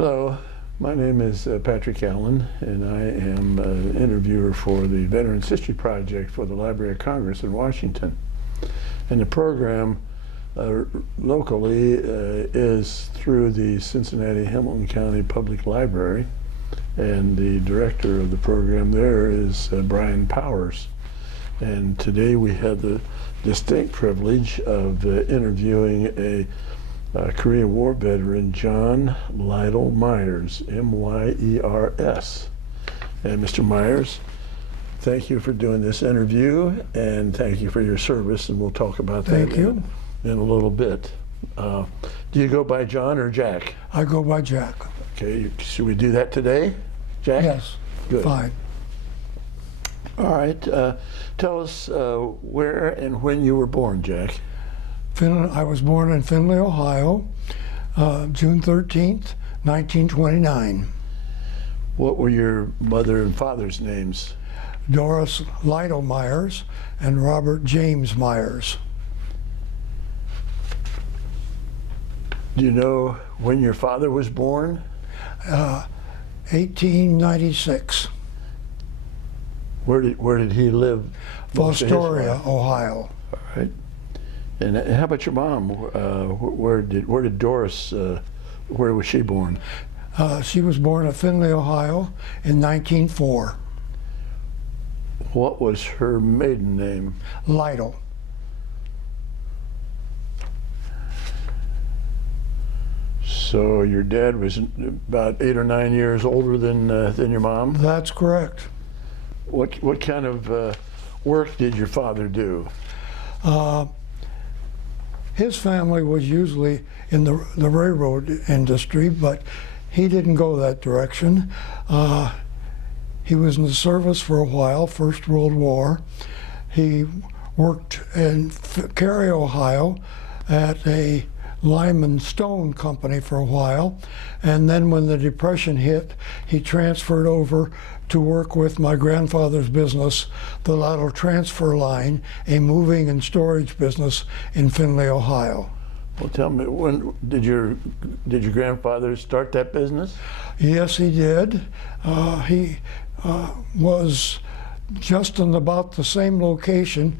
Hello, my name is Patrick Allen, and I am an interviewer for the Veterans History Project for the Library of Congress in Washington. And the program locally is through the Cincinnati Hamilton County Public Library, and the director of the program there is Brian Powers. And today we have the distinct privilege of interviewing a Korean War veteran, John Lytle Myers, M-Y-E-R-S. And Mr. Myers, thank you for doing this interview, and thank you for your service, and we'll talk about that in a little bit. Do you go by John or Jack? I go by Jack. Okay, should we do that today, Jack? Yes. Good. Fine. All right, tell us where and when you were born, Jack. I was born in Findlay, Ohio, June 13th, 1929. What were your mother and father's names? Doris Lytle Myers and Robert James Myers. Do you know when your father was born? 1896. Where did he live? Fostoria, Ohio. All right. And how about your mom? Where did Doris? Where was she born? She was born at Findlay, Ohio, in 1904. What was her maiden name? Lytle. So your dad was about 8 or 9 years older than your mom? That's correct. What kind of work did your father do? His family was usually in the railroad industry, but he didn't go that direction. He was in the service for a while, First World War. He worked in Cary, Ohio at a lime and stone company for a while, and then when the Depression hit, he transferred over to work with my grandfather's business, the Lytle Transfer Line, a moving and storage business in Findlay, Ohio. Well, tell me, when did your grandfather start that business? Yes, he did. He was just in about the same location,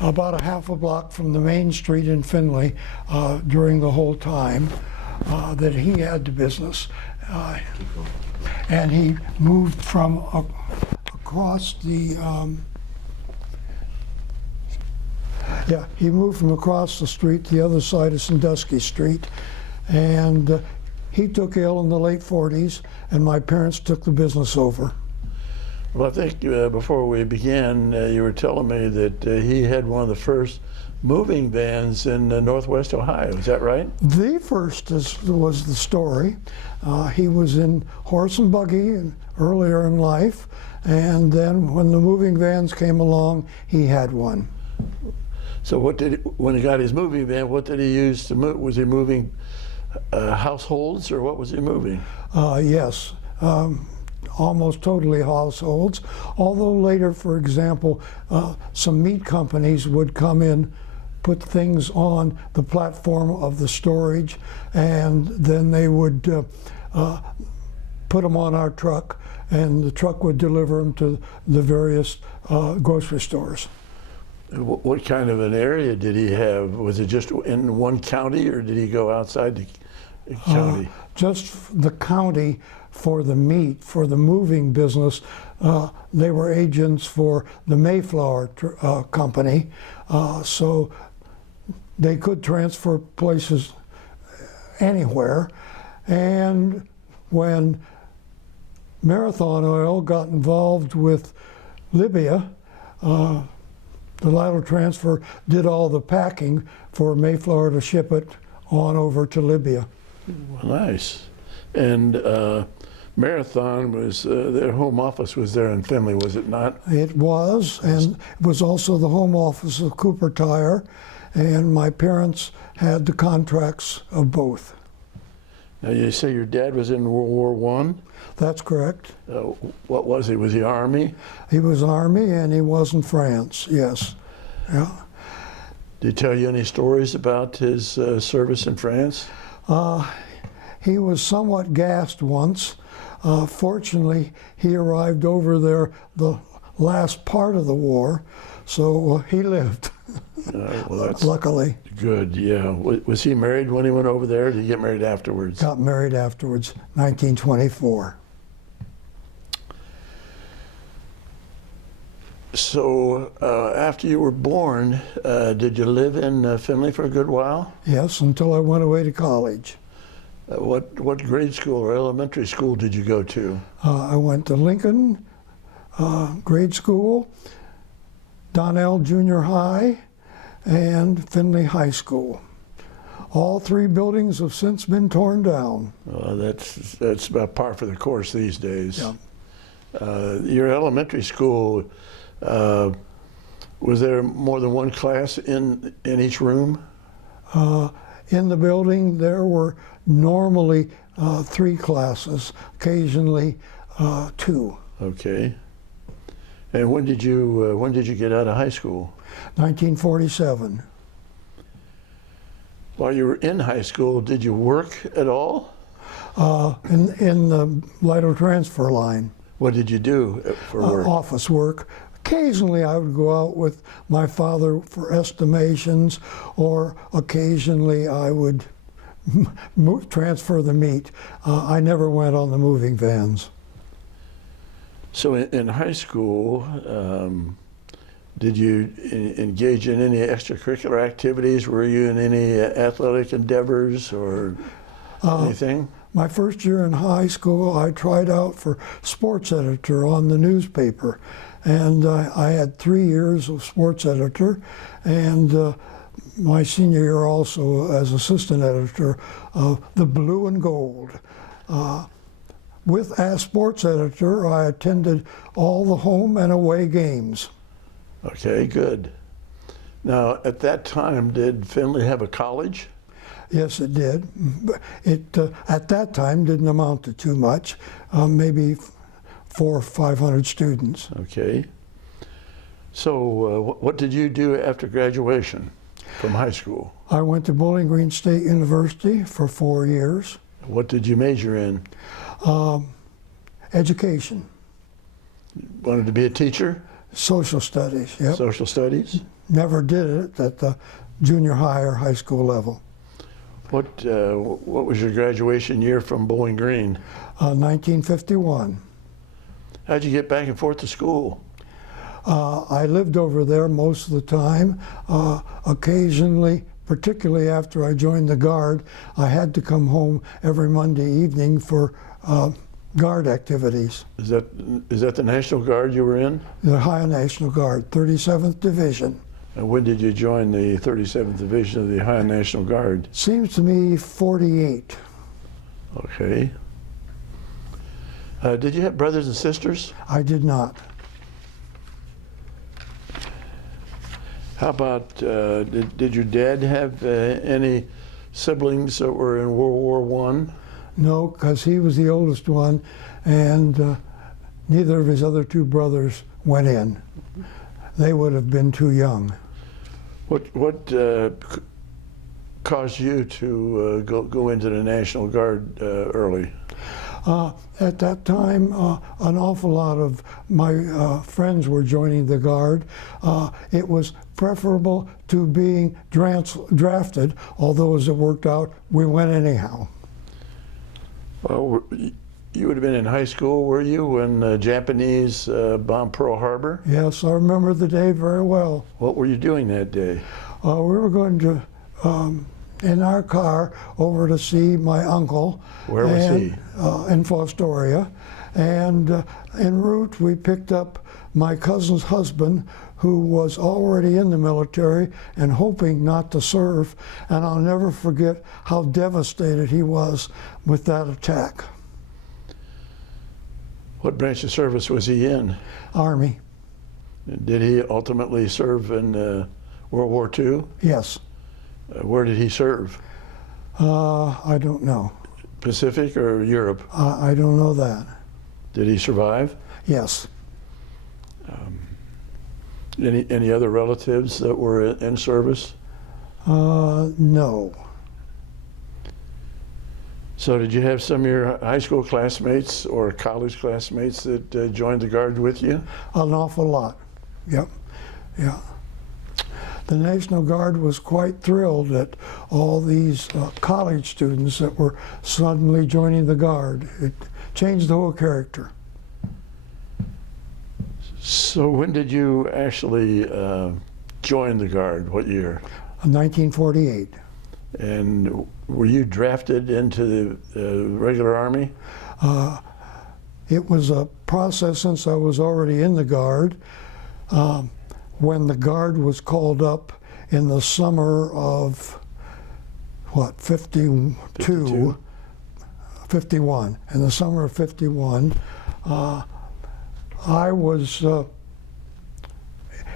about a half a block from the main street in Findlay during the whole time that he had the business. And he moved from across the across the street, the other side of Sandusky Street, and he took ill in the late 40s, and my parents took the business over. Well, I think before we began, you were telling me that he had one of the first moving vans in Northwest Ohio. Is that right? The first was the story. He was in horse and buggy earlier in life, and then when the moving vans came along, he had one. So when he got his moving van, what did he use to move? Was he moving households, or what was he moving? Yes. Almost totally households, although later, for example, some meat companies would come in, put things on the platform of the storage, and then they would put them on our truck, and the truck would deliver them to the various grocery stores. What kind of an area did he have? Was it just in one county, or did he go outside the county? Just the county for the meat, for the moving business. They were agents for the Mayflower company, so they could transfer places anywhere. And when Marathon Oil got involved with Libya, the Lytle Transfer did all the packing for Mayflower to ship it on over to Libya. Well, nice. And Marathon was, their home office was there in Findlay, was it not? It was, and it was also the home office of Cooper Tire, and my parents had the contracts of both. Now, you say your dad was in World War I? That's correct. What was he? Was he Army? He was Army, and he was in France, yes. Yeah. Did he tell you any stories about his service in France? He was somewhat gassed once. Fortunately, he arrived over there the last part of the war, so he lived. Well, that's Luckily. good. Yeah. Was he married when he went over there? Or did he get married afterwards? Got married afterwards, 1924. So after you were born, did you live in Findlay for a good while? Yes, until I went away to college. What grade school or elementary school did you go to? I went to Lincoln grade school, Donnell Junior High, and Findlay High School. All three buildings have since been torn down. That's about par for the course these days. Yeah. Your elementary school, was there more than one class in each room? In the building, there were normally 3 classes, occasionally 2. Okay. And when did you get out of high school? 1947. While you were in high school, did you work at all? In the Lytle transfer line. What did you do for work? Office work. Occasionally I would go out with my father for estimations, or occasionally I would transfer the meat. I never went on the moving vans. So in high school, did you engage in any extracurricular activities? Were you in any athletic endeavors or anything? My first year in high school, I tried out for sports editor on the newspaper. And I had 3 years of sports editor, and my senior year also as assistant editor of the Blue and Gold. As sports editor, I attended all the home and away games. Okay, good. Now, at that time, did Findlay have a college? Yes, it did. It at that time didn't amount to too much, maybe 400 or 500 students. Okay. So what did you do after graduation from high school? I went to Bowling Green State University for 4 years. What did you major in? Education. Wanted to be a teacher? Social studies, yep. Social studies? Never did it at the junior high or high school level. What was your graduation year from Bowling Green? 1951. How'd you get back and forth to school? I lived over there most of the time. Occasionally, particularly after I joined the Guard, I had to come home every Monday evening for Guard activities. Is that the National Guard you were in? The Ohio National Guard, 37th Division. And when did you join the 37th Division of the Ohio National Guard? Seems to me 48. Okay. Did you have brothers and sisters? I did not. How about, did your dad have any siblings that were in World War I? No, because he was the oldest one, and neither of his other 2 brothers went in. They would have been too young. What caused you to go into the National Guard early? At that time, an awful lot of my friends were joining the Guard. It was preferable to being drafted, although as it worked out, we went anyhow. Well, you would have been in high school, were you, when the Japanese bombed Pearl Harbor? Yes, I remember the day very well. What were you doing that day? We were going to, in our car, over to see my uncle. Where was he? In Fostoria. And en route, we picked up my cousin's husband, who was already in the military and hoping not to serve. And I'll never forget how devastated he was with that attack. What branch of service was he in? Army. Did he ultimately serve in World War II? Yes. Where did he serve? I don't know. Pacific or Europe? I don't know that. Did he survive? Yes. Any other relatives that were in service? No. So did you have some of your high school classmates or college classmates that joined the Guard with you? An awful lot. Yep. Yeah. The National Guard was quite thrilled at all these college students that were suddenly joining the Guard. It changed the whole character. So when did you actually join the Guard? What year? 1948. And were you drafted into the regular Army? It was a process since I was already in the Guard. When the Guard was called up in the summer of, what, 52? 51. In the summer of 51, I was,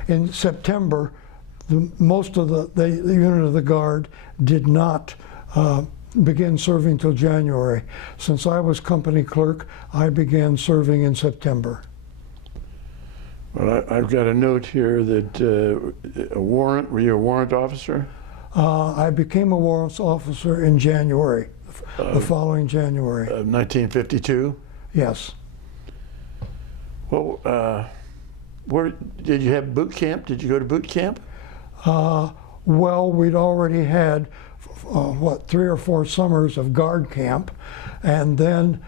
in September, most of the unit of the Guard did not begin serving till January. Since I was company clerk, I began serving in September. Well, I've got a note here that a warrant, were you a warrant officer? I became a warrants officer in January, the following January. Of 1952? Yes. Well, where did you have boot camp? Did you go to boot camp? Well, we'd already had, what, 3 or 4 summers of Guard camp, and then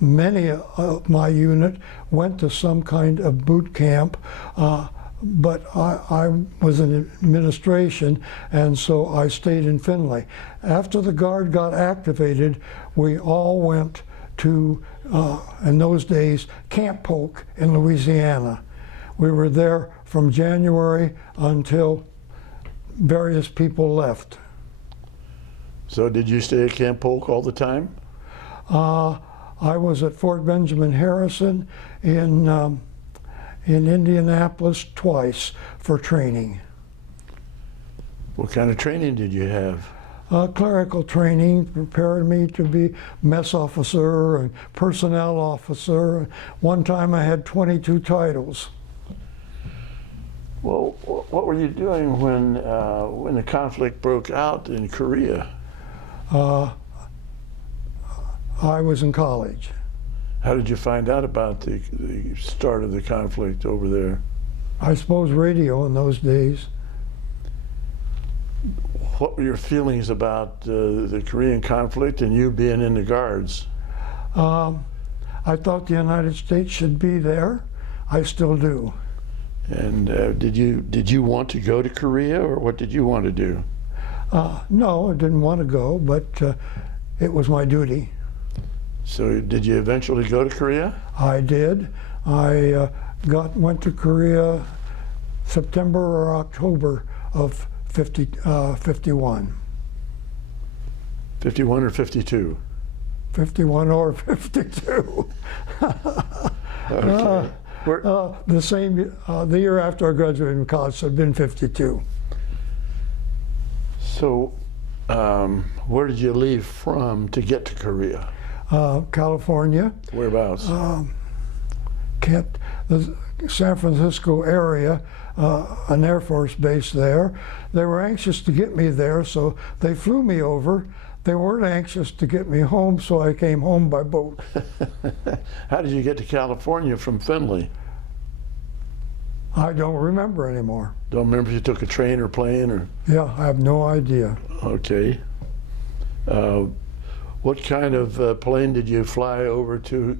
many of my unit went to some kind of boot camp, but I was in administration, and so I stayed in Findlay. After the Guard got activated, we all went to, in those days, Camp Polk in Louisiana. We were there from January until various people left. So did you stay at Camp Polk all the time? I was at Fort Benjamin Harrison in Indianapolis twice for training. What kind of training did you have? Clerical training prepared me to be mess officer and personnel officer. One time I had 22 titles. Well, what were you doing when the conflict broke out in Korea? I was in college. How did you find out about the start of the conflict over there? I suppose radio in those days. What were your feelings about the Korean conflict and you being in the Guards? I thought the United States should be there. I still do. And did you want to go to Korea, or what did you want to do? No, I didn't want to go, but it was my duty. So did you eventually go to Korea? I did. I went to Korea September or October of 51. 51 or 52? 51 or 52. Okay. The same, the year after I graduated from college, so it'd been 52. So where did you leave from to get to Korea? California. Whereabouts? The San Francisco area, an Air Force base there. They were anxious to get me there, so they flew me over. They weren't anxious to get me home, so I came home by boat. How did you get to California from Findlay? I don't remember anymore. Don't remember if you took a train or plane or? Yeah, I have no idea. Okay. What kind of plane did you fly over to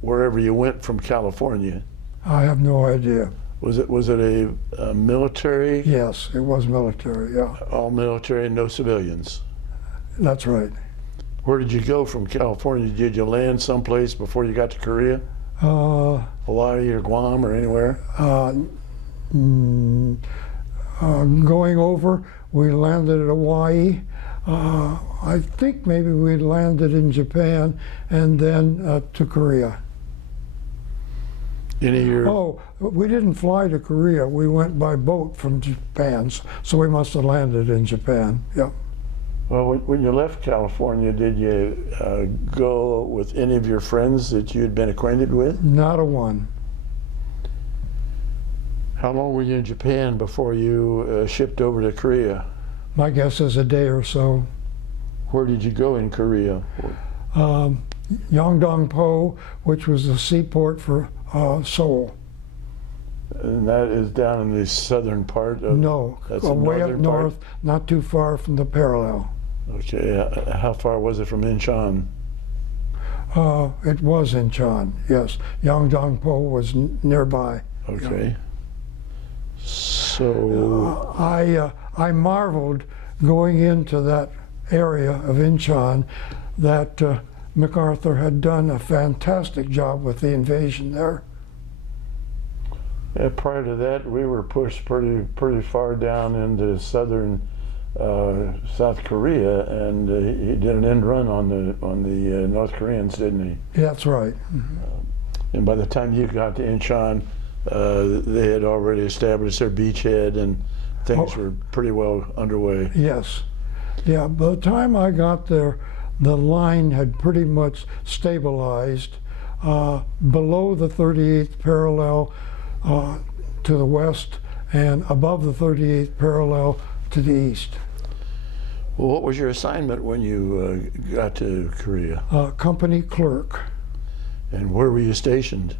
wherever you went from California? I have no idea. Was it a military? Yes, it was military, yeah. All military, no civilians? That's right. Where did you go from California? Did you land someplace before you got to Korea? Hawaii or Guam or anywhere? Going over, we landed at Hawaii. I think maybe we landed in Japan and then to Korea. Any of your... Oh, we didn't fly to Korea. We went by boat from Japan, so we must have landed in Japan. Yeah. Well, when you left California, did you go with any of your friends that you had been acquainted with? Not a one. How long were you in Japan before you shipped over to Korea? My guess is a day or so. Where did you go in Korea? Yongdong-po, which was the seaport for Seoul. And that is down in the southern part of... No, That's the way up northern north, not too far from the parallel. Okay, how far was it from Incheon? It was Incheon, yes. Yongdong-po was nearby. Okay. So... I marveled going into that area of Incheon that MacArthur had done a fantastic job with the invasion there. Yeah, prior to that, we were pushed pretty far down into southern South Korea, and he did an end run on the North Koreans, didn't he? That's right. And by the time you got to Incheon, they had already established their beachhead, and things were pretty well underway. Yes. Yeah, by the time I got there, the line had pretty much stabilized below the 38th parallel to the west and above the 38th parallel to the east. Well, what was your assignment when you got to Korea? Company clerk. And where were you stationed?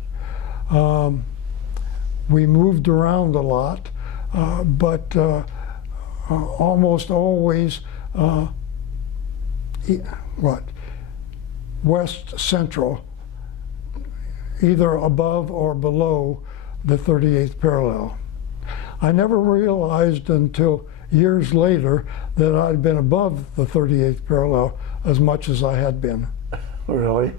We moved around a lot, but almost always west central, either above or below the 38th parallel. I never realized until years later that I'd been above the 38th parallel as much as I had been. Really?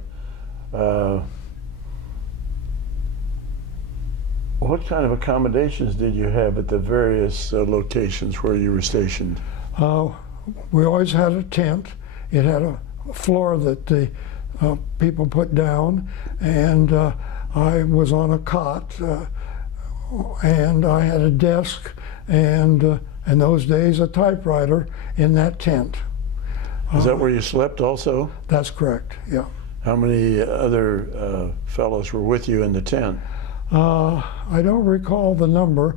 What kind of accommodations did you have at the various locations where you were stationed? We always had a tent. It had a floor that the people put down, and I was on a cot, and I had a desk, and in those days a typewriter in that tent. Is that where you slept also? That's correct, yeah. How many other fellows were with you in the tent? I don't recall the number.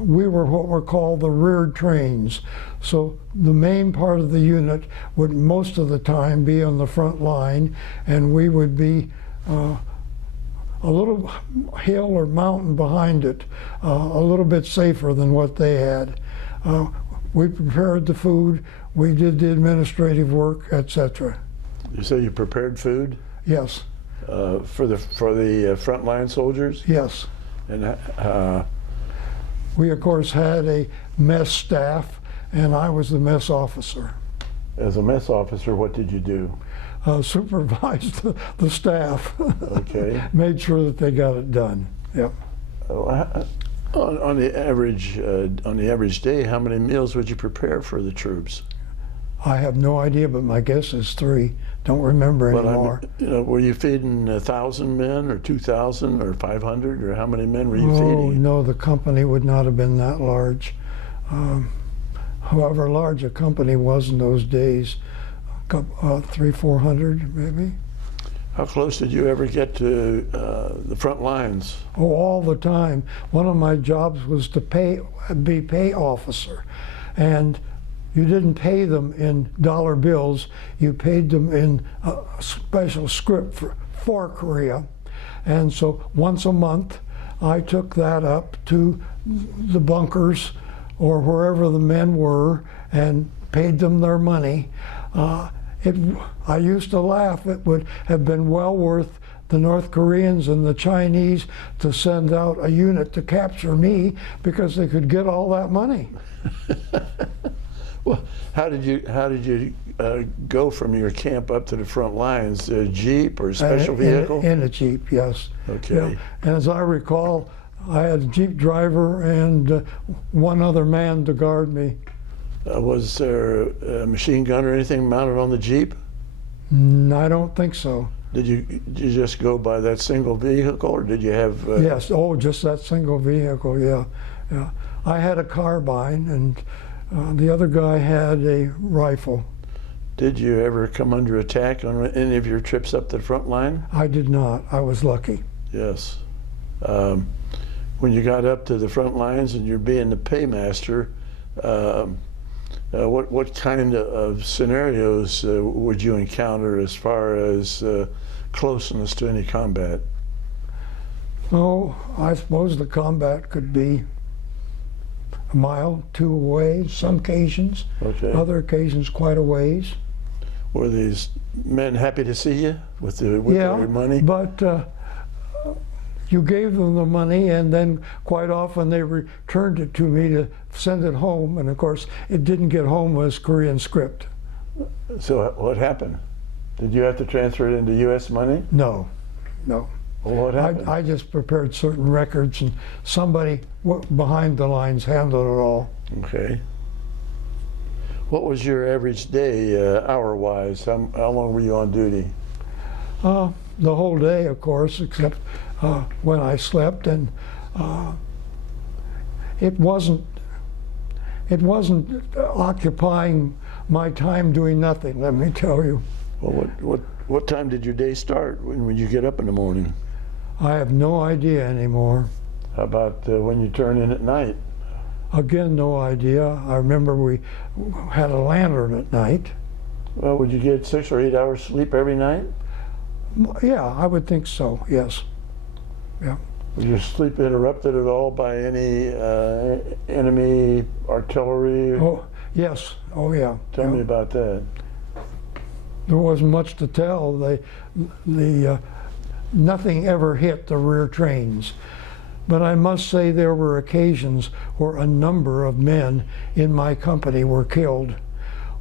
We were what were called the rear trains. So the main part of the unit would most of the time be on the front line, and we would be a little hill or mountain behind it, a little bit safer than what they had. We prepared the food, we did the administrative work, etc. You say you prepared food? Yes. For the frontline soldiers? Yes. And we of course had a mess staff, and I was the mess officer. As a mess officer, what did you do? Supervised the staff. Okay. Made sure that they got it done. Yep. On the average day, how many meals would you prepare for the troops? I have no idea, but my guess is 3. Don't remember anymore. Were you feeding 1,000 men, or 2,000, or 500, or how many men were you Oh, feeding? no, the company would not have been that large. However large a company was in those days, 300-400 maybe. How close did you ever get to the front lines? Oh, all the time. One of my jobs was to be pay officer, and you didn't pay them in dollar bills. You paid them in a special script for Korea, and so once a month, I took that up to the bunkers or wherever the men were and paid them their money. I used to laugh. It would have been well worth the North Koreans and the Chinese to send out a unit to capture me because they could get all that money. Well, how did you go from your camp up to the front lines? A jeep or a special vehicle? In a jeep, yes. Okay. Yeah. And as I recall, I had a jeep driver and one other man to guard me. Was there a machine gun or anything mounted on the jeep? I don't think so. Did you just go by that single vehicle, or did you have? Yes. Oh, just that single vehicle. Yeah, yeah. I had a carbine, and the other guy had a rifle. Did you ever come under attack on any of your trips up the front line? I did not. I was lucky. Yes. When you got up to the front lines and you're being the paymaster, What kind of scenarios would you encounter as far as closeness to any combat? Oh, I suppose the combat could be a mile, two away, some occasions. Okay. Other occasions quite a ways. Were these men happy to see you with their money? But you gave them the money, and then quite often they returned it to me to send it home, and of course it didn't get home as Korean script. So what happened? Did you have to transfer it into U.S. money? No, no. Well, what happened? I just prepared certain records, and somebody behind the lines handled it all. Okay. What was your average day, hour-wise? How long were you on duty? The whole day, of course, except when I slept, and it wasn't occupying my time doing nothing, let me tell you. Well, what time did your day start? When would you get up in the morning? I have no idea anymore. How about when you turn in at night? Again, no idea. I remember we had a lantern at night. Well, would you get 6 or 8 hours sleep every night? Yeah, I would think so, yes. Yeah. Was your sleep interrupted at all by any enemy artillery? Oh, yes. Oh, yeah. Tell me about that. There wasn't much to tell. Nothing ever hit the rear trains. But I must say there were occasions where a number of men in my company were killed.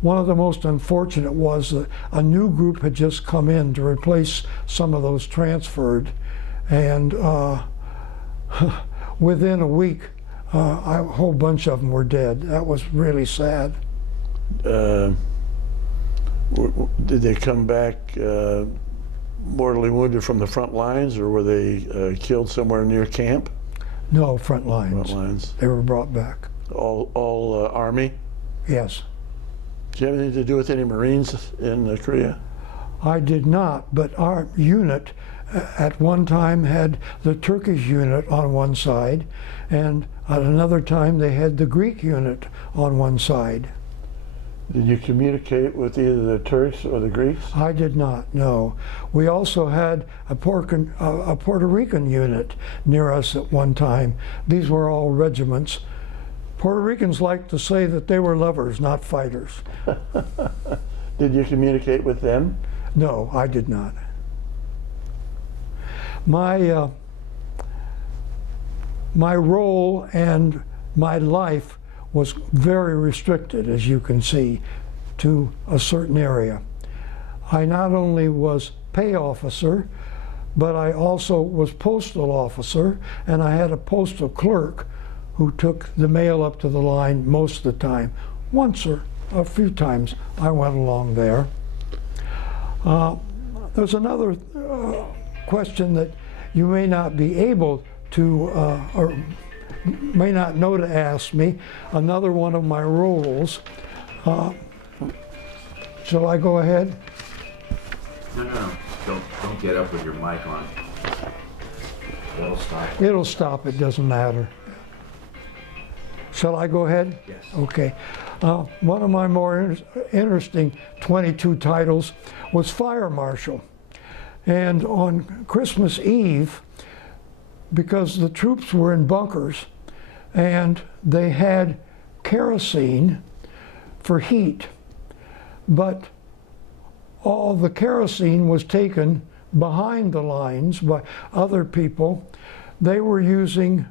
One of the most unfortunate was that a new group had just come in to replace some of those transferred, and within a week a whole bunch of them were dead. That was really sad. Did they come back mortally wounded from the front lines, or were they killed somewhere near camp? No, front lines. Front lines. They were brought back. All Army? Yes. Did you have anything to do with any Marines in Korea? I did not, but our unit at one time had the Turkish unit on one side, and at another time they had the Greek unit on one side. Did you communicate with either the Turks or the Greeks? I did not, no. We also had a Puerto Rican unit near us at one time. These were all regiments. Puerto Ricans like to say that they were lovers, not fighters. Did you communicate with them? No, I did not. My role and my life was very restricted, as you can see, to a certain area. I not only was pay officer, but I also was postal officer, and I had a postal clerk who took the mail up to the line most of the time. Once or a few times I went along there. There's another question that you may not be able to, or may not know to ask me. Another one of my roles. Shall I go ahead? No. Don't get up with your mic on. That'll stop. It'll stop, it doesn't matter. Shall I go ahead? Yes. Okay. One of my more interesting 22 titles was Fire Marshal. And on Christmas Eve, because the troops were in bunkers and they had kerosene for heat, but all the kerosene was taken behind the lines by other people. They were using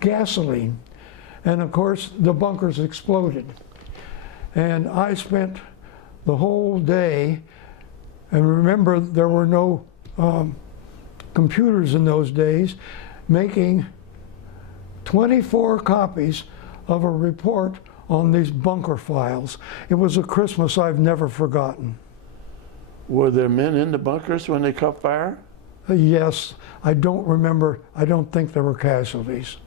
gasoline, and of course the bunkers exploded. And I spent the whole day, and remember there were no computers in those days, making 24 copies of a report on these bunker files. It was a Christmas I've never forgotten. Were there men in the bunkers when they caught fire? Yes, I don't remember. I don't think there were casualties.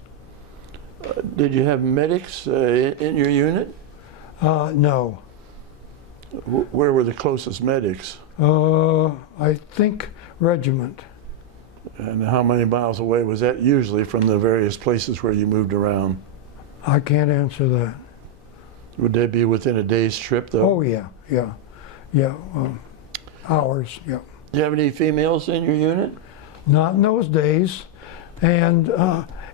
Did you have medics in your unit? No. Where were the closest medics? I think regiment. And how many miles away was that usually from the various places where you moved around? I can't answer that. Would they be within a day's trip, though? Oh yeah, yeah, yeah. Hours, yeah. Do you have any females in your unit? Not in those days, and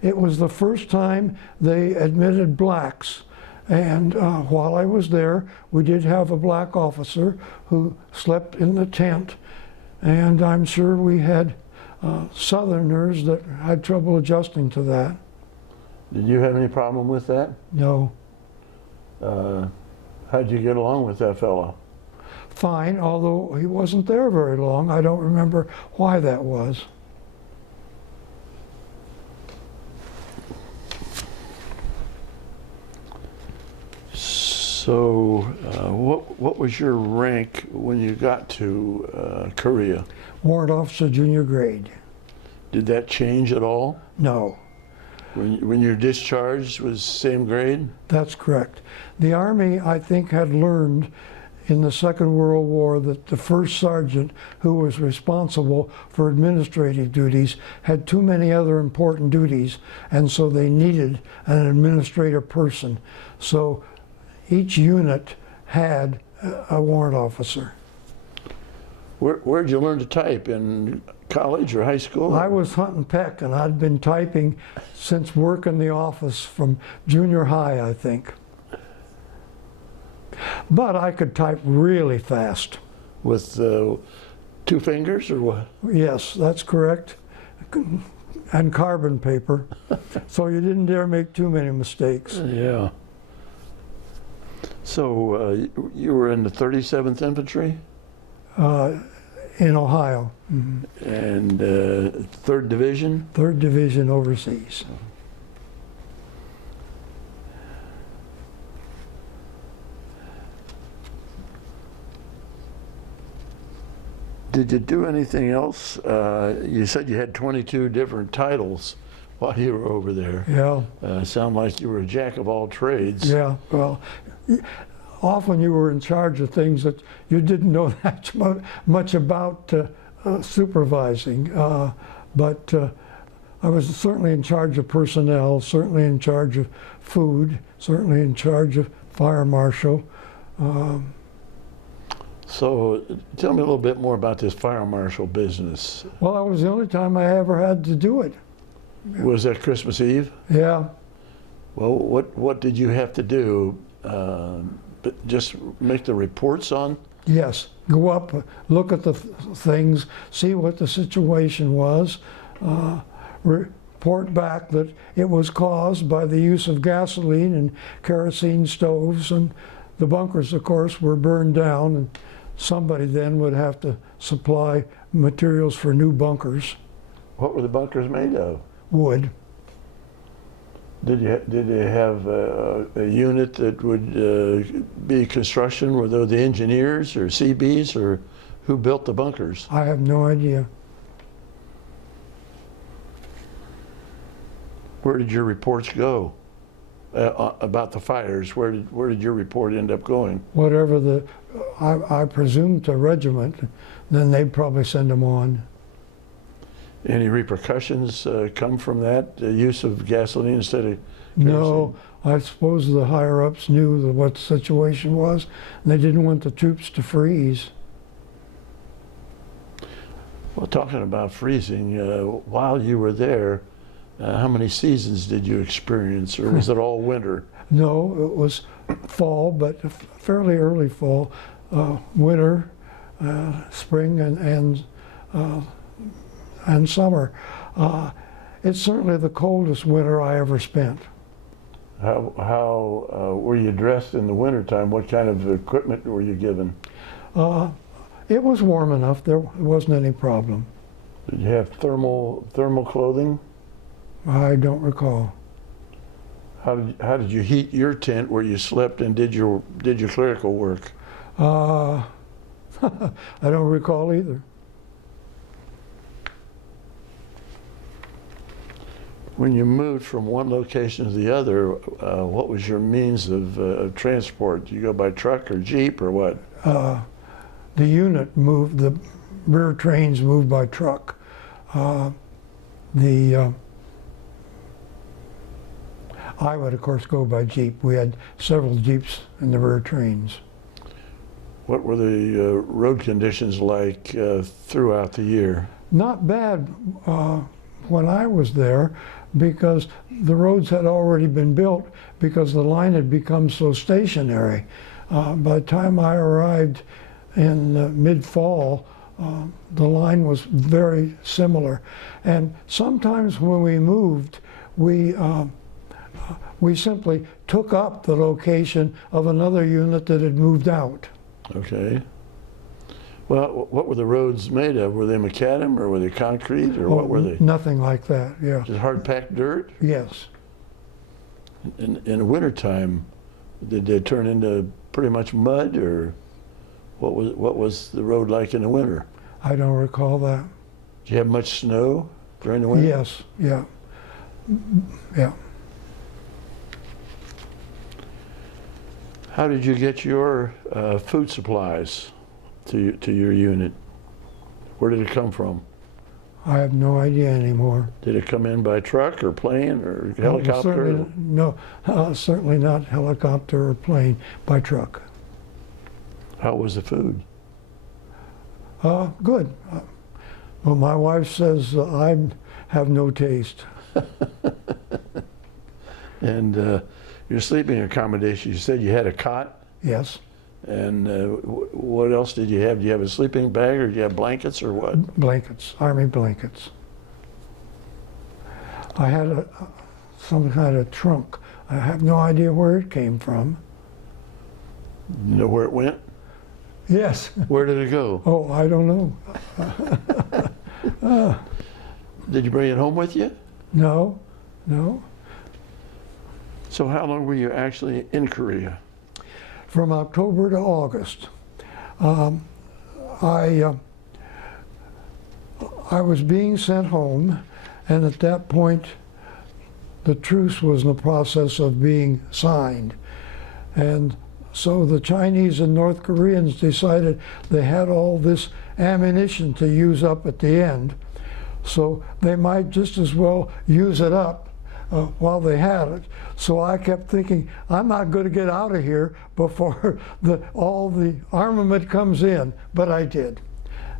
it was the first time they admitted blacks. And while I was there, we did have a black officer who slept in the tent, and I'm sure we had Southerners that had trouble adjusting to that. Did you have any problem with that? No. How'd you get along with that fellow? Fine, although he wasn't there very long. I don't remember why that was. So, what was your rank when you got to Korea? Warrant Officer Junior Grade. Did that change at all? No. When you're discharged, was same grade? That's correct. The Army, I think, had learned in the Second World War that the first sergeant who was responsible for administrative duties had too many other important duties, and so they needed an administrative person. So each unit had a warrant officer. Where'd you learn to type? In college or high school? I was hunting peck, and I'd been typing since work in the office from junior high, I think. But I could type really fast. With 2 fingers or what? Yes, that's correct. And carbon paper. So you didn't dare make too many mistakes. Yeah. So you were in the 37th Infantry? In Ohio. Mm-hmm. And 3rd Division? 3rd Division overseas. Did you do anything else? You said you had 22 different titles while you were over there. Yeah. Sound like you were a jack of all trades. Yeah, well, often you were in charge of things that you didn't know that much about supervising. But I was certainly in charge of personnel, certainly in charge of food, certainly in charge of fire marshal. So tell me a little bit more about this fire marshal business. Well, that was the only time I ever had to do it. Was that Christmas Eve? Yeah. Well, what did you have to do? Just make the reports on? Yes, go up, look at the things, see what the situation was, report back that it was caused by the use of gasoline and kerosene stoves, and the bunkers, of course, were burned down, and somebody then would have to supply materials for new bunkers. What were the bunkers made of? Wood. Did they have a unit that would be construction? Were they the engineers or CBs, or who built the bunkers? I have no idea. Where did your reports go about the fires? Where did your report end up going? Whatever I presume to regiment, then they'd probably send them on. Any repercussions come from that use of gasoline instead of kerosene? No, I suppose the higher-ups knew what the situation was, and they didn't want the troops to freeze. Well, talking about freezing, while you were there, how many seasons did you experience, or was it all winter? No, it was fall, but fairly early fall, winter, spring, and summer. It's certainly the coldest winter I ever spent. How were you dressed in the wintertime? What kind of equipment were you given? It was warm enough. There wasn't any problem. Did you have thermal clothing? I don't recall. How did you heat your tent where you slept and did your clerical work? I don't recall either. When you moved from one location to the other, what was your means of transport? Did you go by truck or jeep or what? The unit moved, the rear trains moved by truck. I would, of course, go by Jeep. We had several Jeeps in the rear trains. What were the road conditions like throughout the year? Not bad when I was there, because the roads had already been built because the line had become so stationary. By the time I arrived in mid-fall, the line was very similar. And sometimes when we moved, we simply took up the location of another unit that had moved out. Okay. Well, what were the roads made of? Were they macadam or were they concrete or what were they? Nothing like that, yeah. Just hard packed dirt? Yes. In the wintertime, did they turn into pretty much mud, or what was the road like in the winter? I don't recall that. Did you have much snow during the winter? Yes, yeah. Yeah. How did you get your food supplies to your unit? Where did it come from? I have no idea anymore. Did it come in by truck or plane or Well, helicopter? certainly not helicopter or plane, by truck. How was the food? Good. Well, my wife says I have no taste. And your sleeping accommodation, you said you had a cot? Yes, And what else did you have? Do you have a sleeping bag or do you have blankets or what? blankets, army blankets. I had some kind of trunk. I have no idea where it came from. You know where it went? Yes. Where did it go? Oh, I don't know. Did you bring it home with you? No, no. So how long were you actually in Korea? From October to August. I was being sent home, and at that point, the truce was in the process of being signed. And so the Chinese and North Koreans decided they had all this ammunition to use up at the end, so they might just as well use it up while they had it. So I kept thinking, I'm not going to get out of here before all the armament comes in, but I did.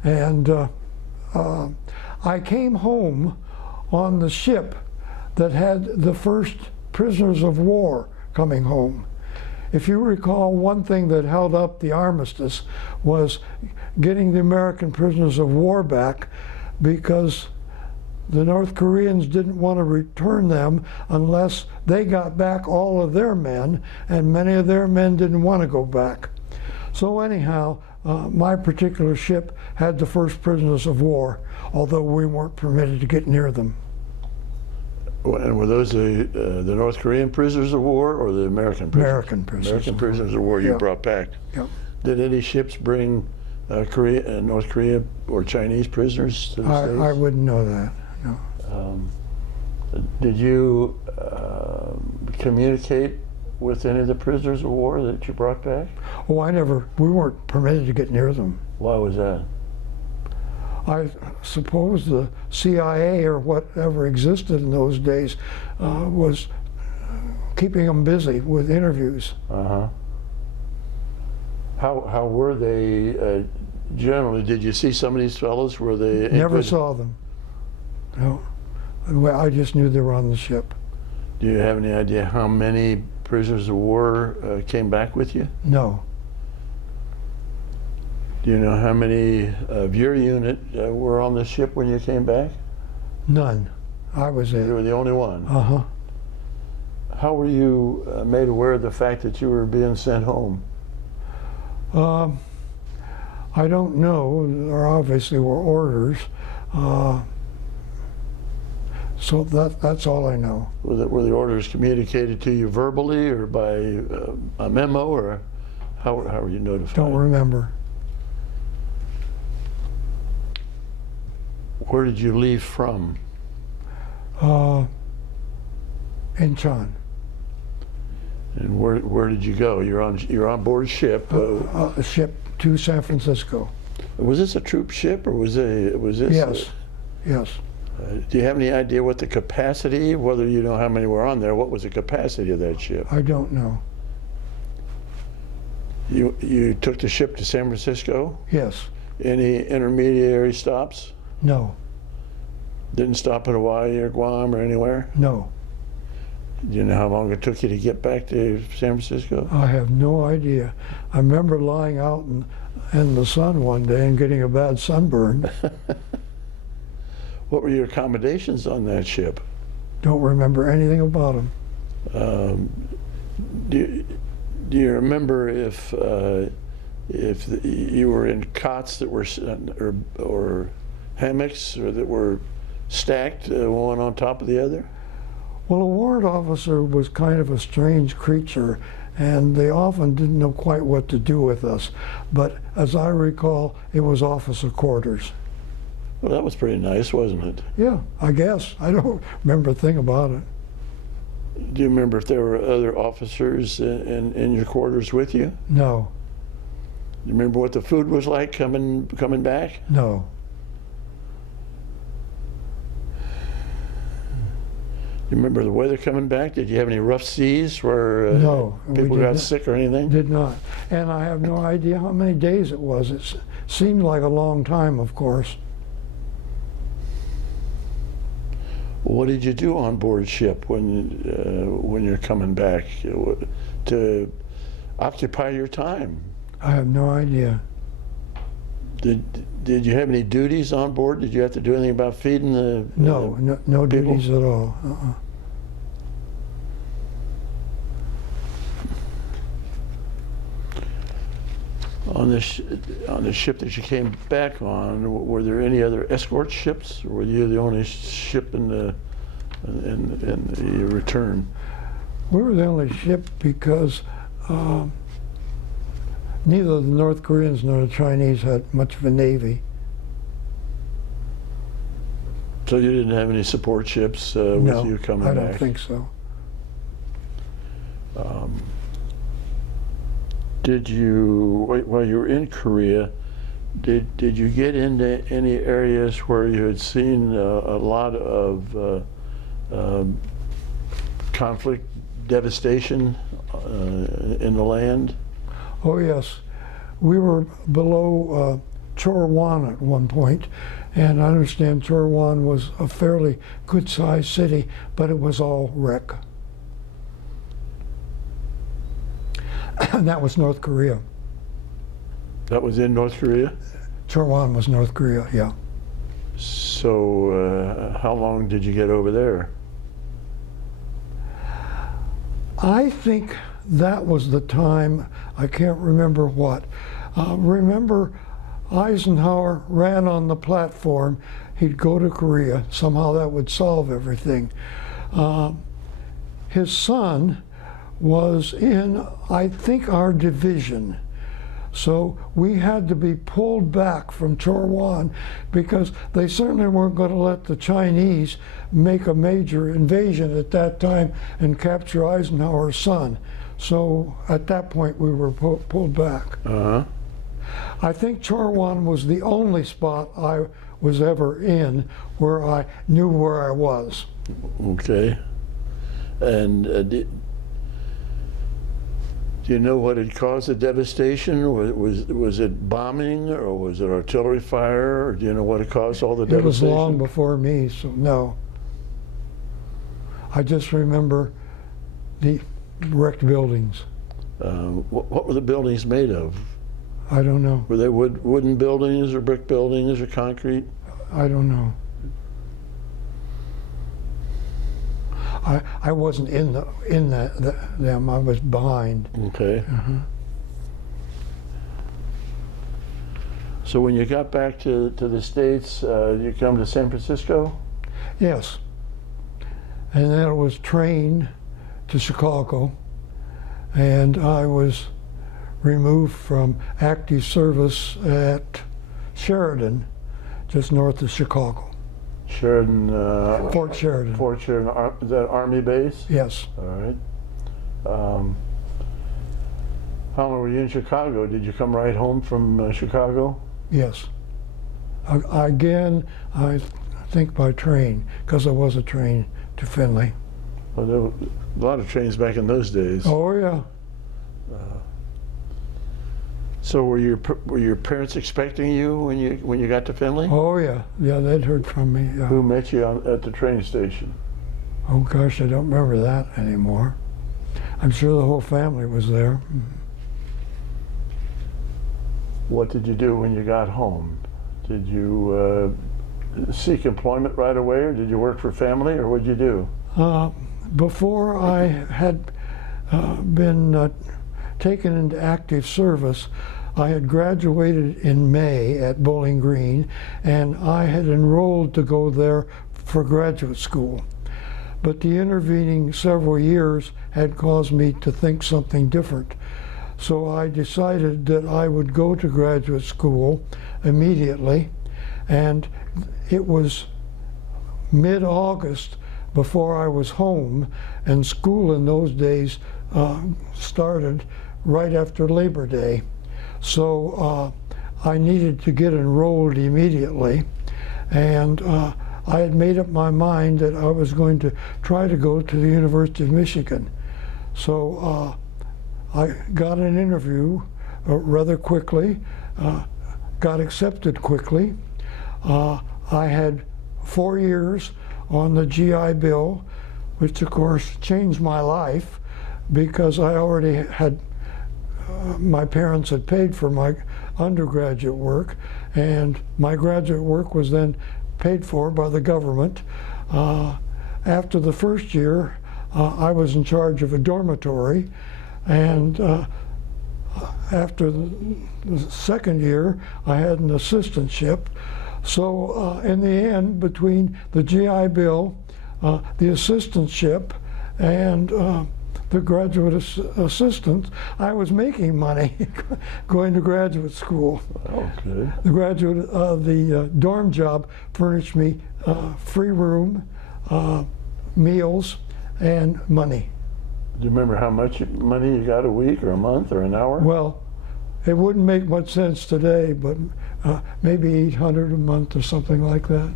And I came home on the ship that had the first prisoners of war coming home. If you recall, one thing that held up the armistice was getting the American prisoners of war back, because the North Koreans didn't want to return them unless they got back all of their men, and many of their men didn't want to go back. So anyhow, my particular ship had the first prisoners of war, although we weren't permitted to get near them. And were those the North Korean prisoners of war or the American prisoners? American prisoners. American prisoners of war you Yeah. brought back. Yep. Did any ships bring North Korea or Chinese prisoners to the States? I wouldn't know that, no. Did you communicate with any of the prisoners of war that you brought back? Oh, we weren't permitted to get near them. Why was that? I suppose the CIA or whatever existed in those days was keeping them busy with interviews. Uh-huh. How were they generally? Did you see some of these fellows? Were they Never saw them. No. Well, I just knew they were on the ship. Do you have any idea how many prisoners of war came back with you? No. Do you know how many of your unit were on the ship when you came back? None. I was You it. were the only one. Uh-huh. How were you made aware of the fact that you were being sent home? I don't know. There obviously were orders. So that's all I know. Were the orders communicated to you verbally or by a memo, or how were you notified? Don't remember. Where did you leave from? Incheon. And where did you go? You're on board ship. A ship to San Francisco. Was this a troop ship or was this? Yes. Yes. Do you have any idea what the capacity, whether you know how many were on there, what was the capacity of that ship? I don't know. You took the ship to San Francisco? Yes. Any intermediary stops? No. Didn't stop in Hawaii or Guam or anywhere? No. Do you know how long it took you to get back to San Francisco? I have no idea. I remember lying out in the sun one day and getting a bad sunburn. What were your accommodations on that ship? Don't remember anything about them. Do you remember if you were in cots that were or hammocks or that were stacked one on top of the other? Well, a warrant officer was kind of a strange creature, and they often didn't know quite what to do with us. But as I recall, it was officer quarters. Well, that was pretty nice, wasn't it? Yeah, I guess. I don't remember a thing about it. Do you remember if there were other officers in your quarters with you? No, Do you remember what the food was like coming back? no. Do you remember the weather coming back? Did you have any rough seas where No, we people did got not. sick or anything? Did not. And I have no idea how many days it was. It seemed like a long time, of course. What did you do on board ship when you're coming back to occupy your time? I have no idea. Did you have any duties on board? Did you have to do anything about feeding the No people? duties at all. On the ship that you came back on, were there any other escort ships, or were you the only ship in the return? We were the only ship because neither the North Koreans nor the Chinese had much of a navy. So you didn't have any support ships with No, you coming I back? don't think so. Did you, while you were in Korea, did you get into any areas where you had seen a lot of conflict, devastation in the land? Oh yes, we were below Chorwan at one point, and I understand Chorwan was a fairly good-sized city, but it was all wreck. And that was North Korea. That was in North Korea? Chorwan was North Korea, yeah. So how long did you get over there? I think that was the time, I can't remember what. Remember, Eisenhower ran on the platform, he'd go to Korea, somehow that would solve everything. His son was in, I think, our division. So we had to be pulled back from Chorwan because they certainly weren't going to let the Chinese make a major invasion at that time and capture Eisenhower's son. So at that point we were pulled back. Uh-huh. I think Chorwan was the only spot I was ever in where I knew where I was. Okay. And do you know what had caused the devastation? Was it bombing, or was it artillery fire, or do you know what had caused all the devastation? It was long before me, so no. I just remember the wrecked buildings. What were the buildings made of? I don't know. Were they wooden buildings, or brick buildings, or concrete? I don't know. I wasn't in them. I was behind. Okay. So when you got back to the States, you come to San Francisco? Yes. And then I was trained to Chicago, and I was removed from active service at Sheridan, just north of Chicago. Sheridan. Fort Sheridan. Fort Sheridan. Is that Army base? Yes. All right. How long were you in Chicago? Did you come right home from Chicago? Yes. Again, I think by train, because there was a train to Findlay. Well, there were a lot of trains back in those days. Oh yeah. So were your parents expecting you when you got to Findlay? Oh yeah. Yeah, they'd heard from me. Yeah. Who met you at the train station? Oh gosh, I don't remember that anymore. I'm sure the whole family was there. What did you do when you got home? Did you seek employment right away, or did you work for family, or what did you do? Before I had been taken into active service, I had graduated in May at Bowling Green, and I had enrolled to go there for graduate school. But the intervening several years had caused me to think something different. So I decided that I would go to graduate school immediately, and it was mid-August before I was home, and school in those days started right after Labor Day. So I needed to get enrolled immediately, and I had made up my mind that I was going to try to go to the University of Michigan. So I got an interview rather quickly, got accepted quickly. I had 4 years on the GI Bill, which of course changed my life because I already had, my parents had paid for my undergraduate work, and my graduate work was then paid for by the government. After the first year, I was in charge of a dormitory, and after the second year, I had an assistantship. So in the end, between the GI Bill, the assistantship, and the graduate assistant, I was making money going to graduate school. Oh, good. The dorm job furnished me free room, meals, and money. Do you remember how much money you got a week or a month or an hour? Well, it wouldn't make much sense today, but maybe 800 a month or something like that.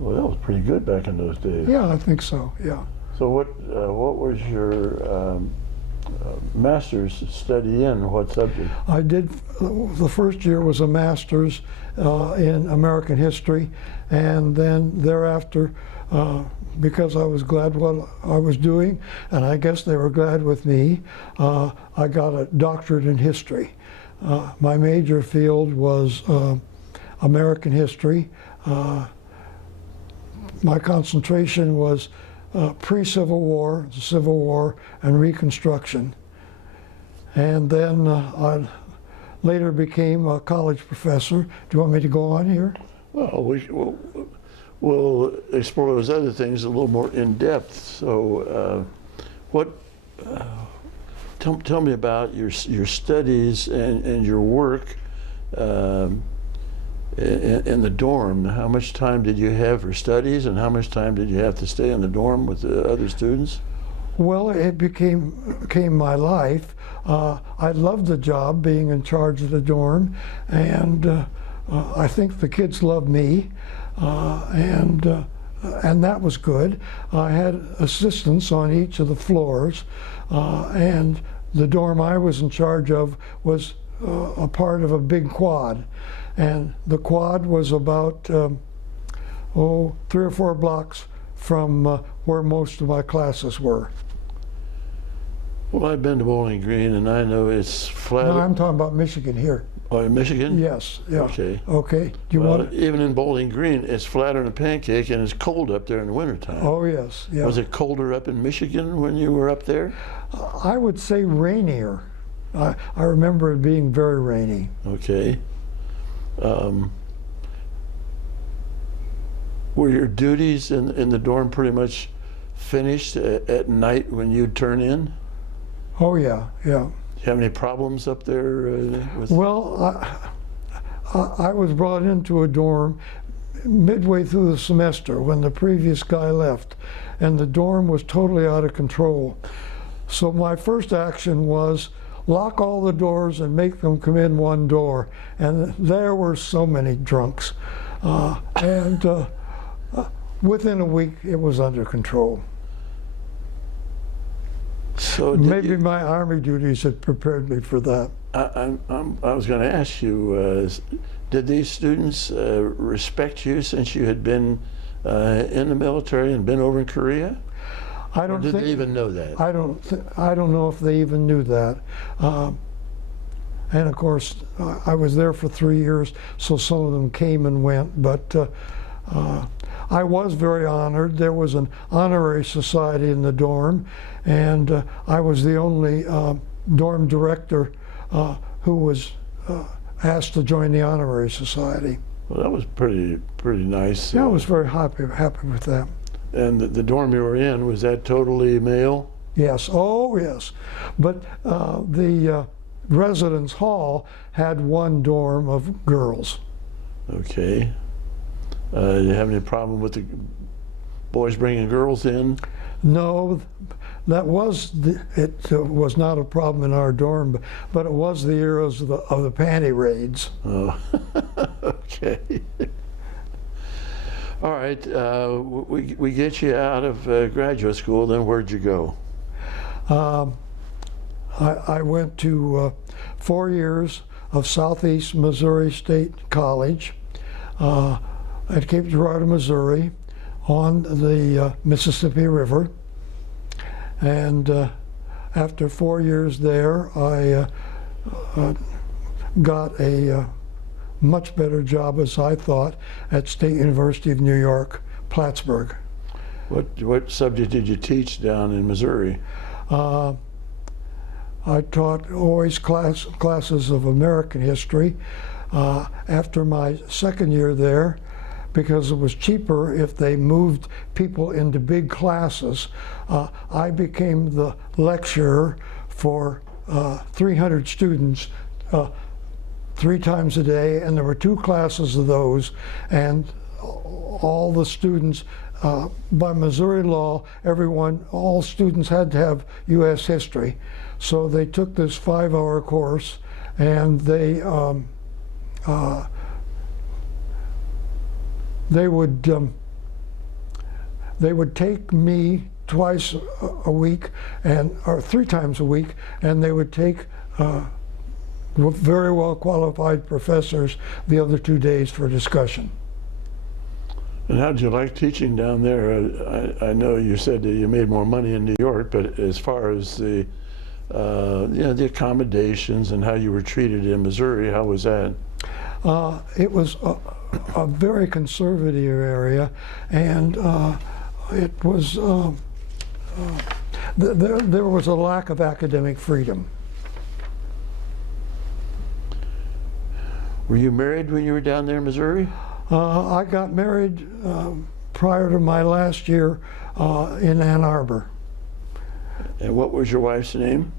Well, that was pretty good back in those days. Yeah, I think so, yeah. So what was your master's study in? What subject? I did, the first year was a master's in American history, and then thereafter, because I was glad what I was doing, and I guess they were glad with me, I got a doctorate in history. My major field was American history. My concentration was pre-Civil War, Civil War, and Reconstruction. And then I later became a college professor. Do you want me to go on here? Well, we'll explore those other things a little more in depth. So, tell me about your studies and your work in the dorm. How much time did you have for studies, and how much time did you have to stay in the dorm with the other students? Well, it became my life. I loved the job, being in charge of the dorm, and I think the kids loved me, and that was good. I had assistants on each of the floors, and the dorm I was in charge of was a part of a big quad, and the quad was about 3 or 4 blocks from where most of my classes were. Well, I've been to Bowling Green, and I know it's flat. No, I'm talking about Michigan here. Oh, in Michigan? Yes. Yeah. Okay. Okay. Do you Well, want? even in Bowling Green, it's flatter than a pancake, and it's cold up there in the wintertime. Oh yes. Yeah. Was it colder up in Michigan when you were up there? I would say rainier. I remember it being very rainy. Okay. Were your duties in the dorm pretty much finished at night when you'd turn in? Oh yeah, yeah. Do you have any problems up there with? Well, I was brought into a dorm midway through the semester when the previous guy left, and the dorm was totally out of control. So my first action was lock all the doors and make them come in one door. And there were so many drunks. Within a week, it was under control. So Maybe my Army duties had prepared me for that. I was going to ask you, did these students respect you since you had been in the military and been over in Korea? I don't Or did think, they even know that? I don't know if they even knew that. And of course, I was there for 3 years, so some of them came and went. But I was very honored. There was an honorary society in the dorm, and I was the only dorm director who was asked to join the honorary society. Well, that was pretty nice. Yeah, I was very happy with that. And the dorm you were in, was that totally male? Yes, oh yes. But the residence hall had one dorm of girls. Okay. You have any problem with the boys bringing girls in? No, that was it was not a problem in our dorm, but it was the eras of the panty raids. Oh, okay. All right, we get you out of graduate school, then where'd you go? I went to 4 years of Southeast Missouri State College at Cape Girardeau, Missouri, on the Mississippi River. And after 4 years there, I got a much better job, as I thought, at State University of New York, Plattsburgh. What subject did you teach down in Missouri? I taught always classes of American history. After my second year there, because it was cheaper if they moved people into big classes, I became the lecturer for 300 students 3 times a day, and there were 2 classes of those, and all the students, by Missouri law, all students had to have U.S. history. So they took this 5-hour course, and they would take me twice a week, or 3 times a week, and they would take very well qualified professors the other 2 days for discussion. And how did you like teaching down there? I know you said that you made more money in New York, but as far as the the accommodations and how you were treated in Missouri, how was that? It was a very conservative area, and it was there was a lack of academic freedom. Were you married when you were down there in Missouri? I got married prior to my last year in Ann Arbor. And what was your wife's name?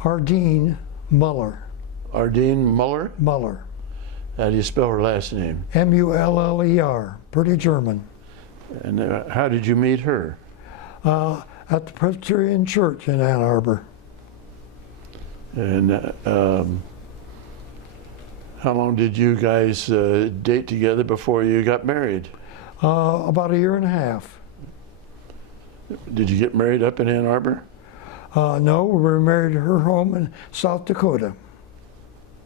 Ardeen Muller. Ardeen Muller? Muller. How do you spell her last name? M-U-L-L-E-R. Pretty German. And how did you meet her? At the Presbyterian Church in Ann Arbor. And how long did you guys date together before you got married? About 1.5 years. Did you get married up in Ann Arbor? No, we were married at her home in South Dakota.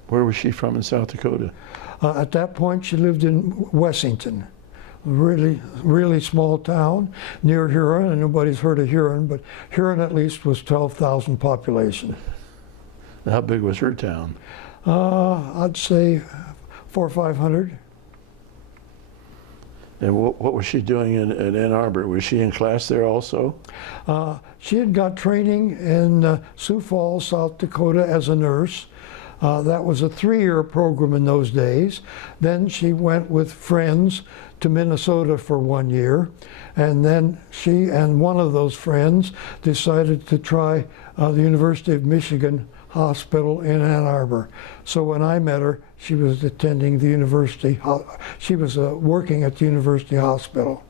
Where was she from in South Dakota? At that point, she lived in Wessington, a really small town near Huron, and nobody's heard of Huron, but Huron at least was 12,000 population. How big was her town? I'd say 400 or 500. And what was she doing in Ann Arbor? Was she in class there also? She had got training in Sioux Falls, South Dakota as a nurse. That was a 3-year program in those days. Then she went with friends to Minnesota for 1 year. And then she and one of those friends decided to try the University of Michigan Hospital in Ann Arbor. So when I met her, she was attending the university. She was working at the University Hospital.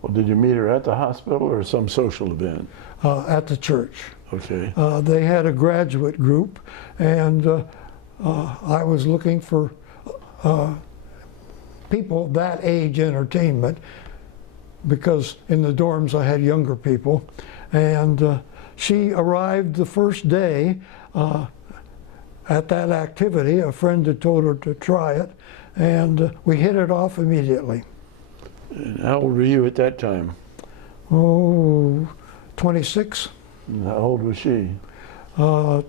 Well, did you meet her at the hospital or some social event? At the church. Okay. They had a graduate group, and I was looking for people that age entertainment, because in the dorms I had younger people. And she arrived the first day at that activity. A friend had told her to try it, and we hit it off immediately. And how old were you at that time? Oh, 26, And how old was she? 4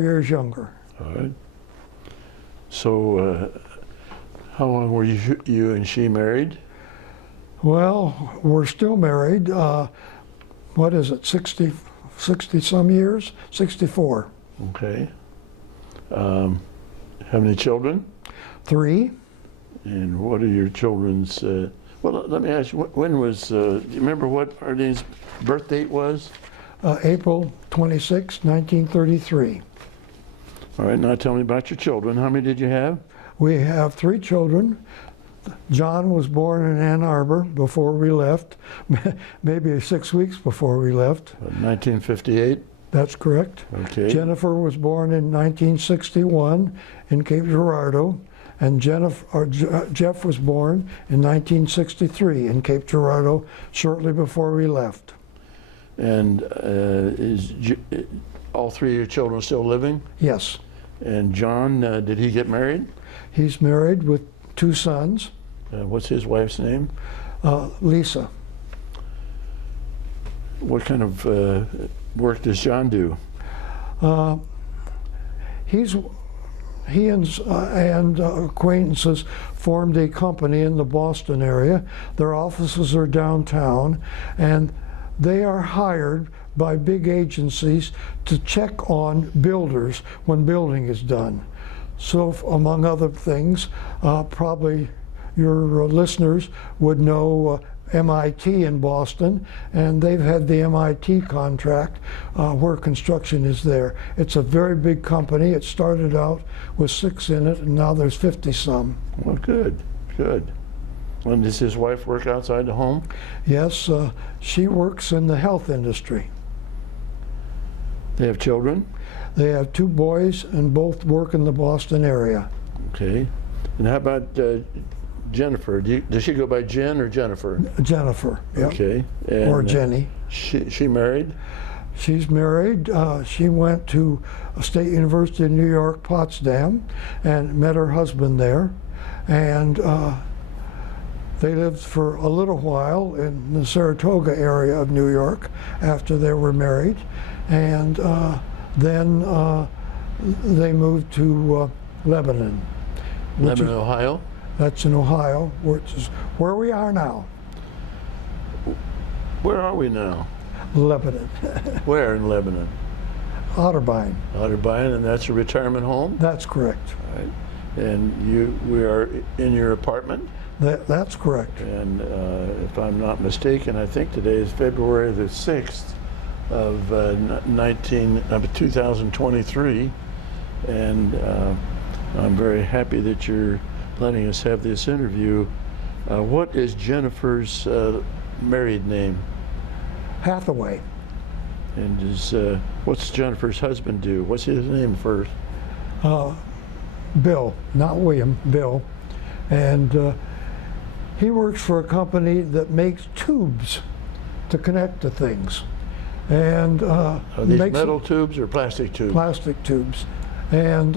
years younger. All right. So, how long were you and she married? Well, we're still married. What is it, 60 some years? 64. Okay. How many children? 3. And what are your children's? Well, let me ask you. When was? Do you remember what Arlene's birth date was? April 26, 1933. All right. Now tell me about your children. How many did you have? We have 3 children. John was born in Ann Arbor before we left, maybe 6 weeks before we left. 1958. That's correct. Okay. Jennifer was born in 1961 in Cape Girardeau, and Jeff was born in 1963 in Cape Girardeau, shortly before we left. And all 3 of your children still living? Yes. And John, did he get married? He's married with 2 sons. What's his wife's name? Lisa. What kind of work does John do? He and acquaintances formed a company in the Boston area. Their offices are downtown, and they are hired by big agencies to check on builders when building is done. So, among other things, probably your listeners would know MIT in Boston, and they've had the MIT contract where construction is there. It's a very big company. It started out with 6 in it, and now there's 50 some. Well, good, good. And does his wife work outside the home? Yes, she works in the health industry. They have children? They have 2 boys, and both work in the Boston area. Okay. And how about Jennifer? Does she go by Jen or Jennifer? Jennifer, yeah. Okay. And, Or Jenny. She married? She's married. She went to State University of New York, Potsdam, and met her husband there. And they lived for a little while in the Saratoga area of New York after they were married. And then they moved to Lebanon. Lebanon, Ohio? That's in Ohio, which is where we are now. Where are we now? Lebanon. Where in Lebanon? Otterbein. Otterbein, and that's a retirement home? That's correct. All right. And we are in your apartment? That's correct. And if I'm not mistaken, I think today is February the 6th of 2023. And I'm very happy that you're letting us have this interview. What is Jennifer's married name? Hathaway. And what's Jennifer's husband do? What's his name first? Bill, not William, Bill. And he works for a company that makes tubes to connect to things. And Are these metal tubes or plastic tubes? Plastic tubes. And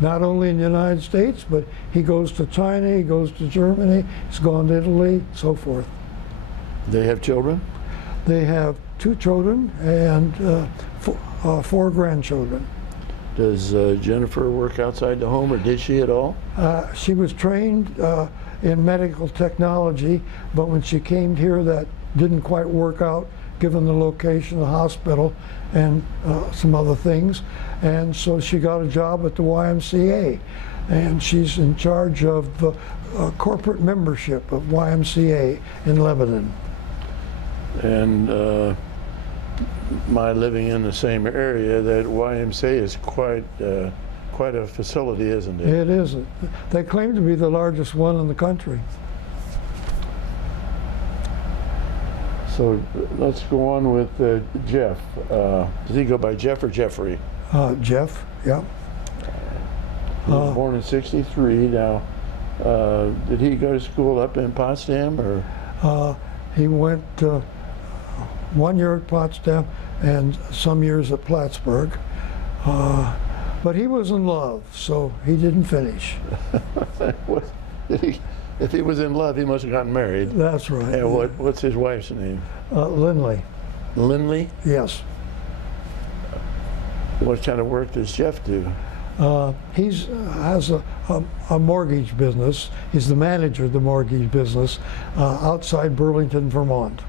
not only in the United States, but he goes to China, he goes to Germany, he's gone to Italy, so forth. They have children? They have 2 children and 4 grandchildren. Does Jennifer work outside the home, or did she at all? She was trained in medical technology, but when she came here, that didn't quite work out, given the location of the hospital and some other things. And so she got a job at the YMCA, and she's in charge of the corporate membership of YMCA in Lebanon. And my living in the same area, that YMCA is quite a facility, isn't it? It isn't. They claim to be the largest one in the country. So let's go on with Jeff. Does he go by Jeff or Jeffrey? Jeff, yeah. He was born in '63. Now, did he go to school up in Potsdam, or? He went 1 year at Potsdam and some years at Plattsburgh. But he was in love, so he didn't finish. If he was in love, he must have gotten married. That's right. And what's his wife's name? Lindley. Lindley? Yes. What kind of work does Jeff do? He has a mortgage business. He's the manager of the mortgage business outside Burlington, Vermont.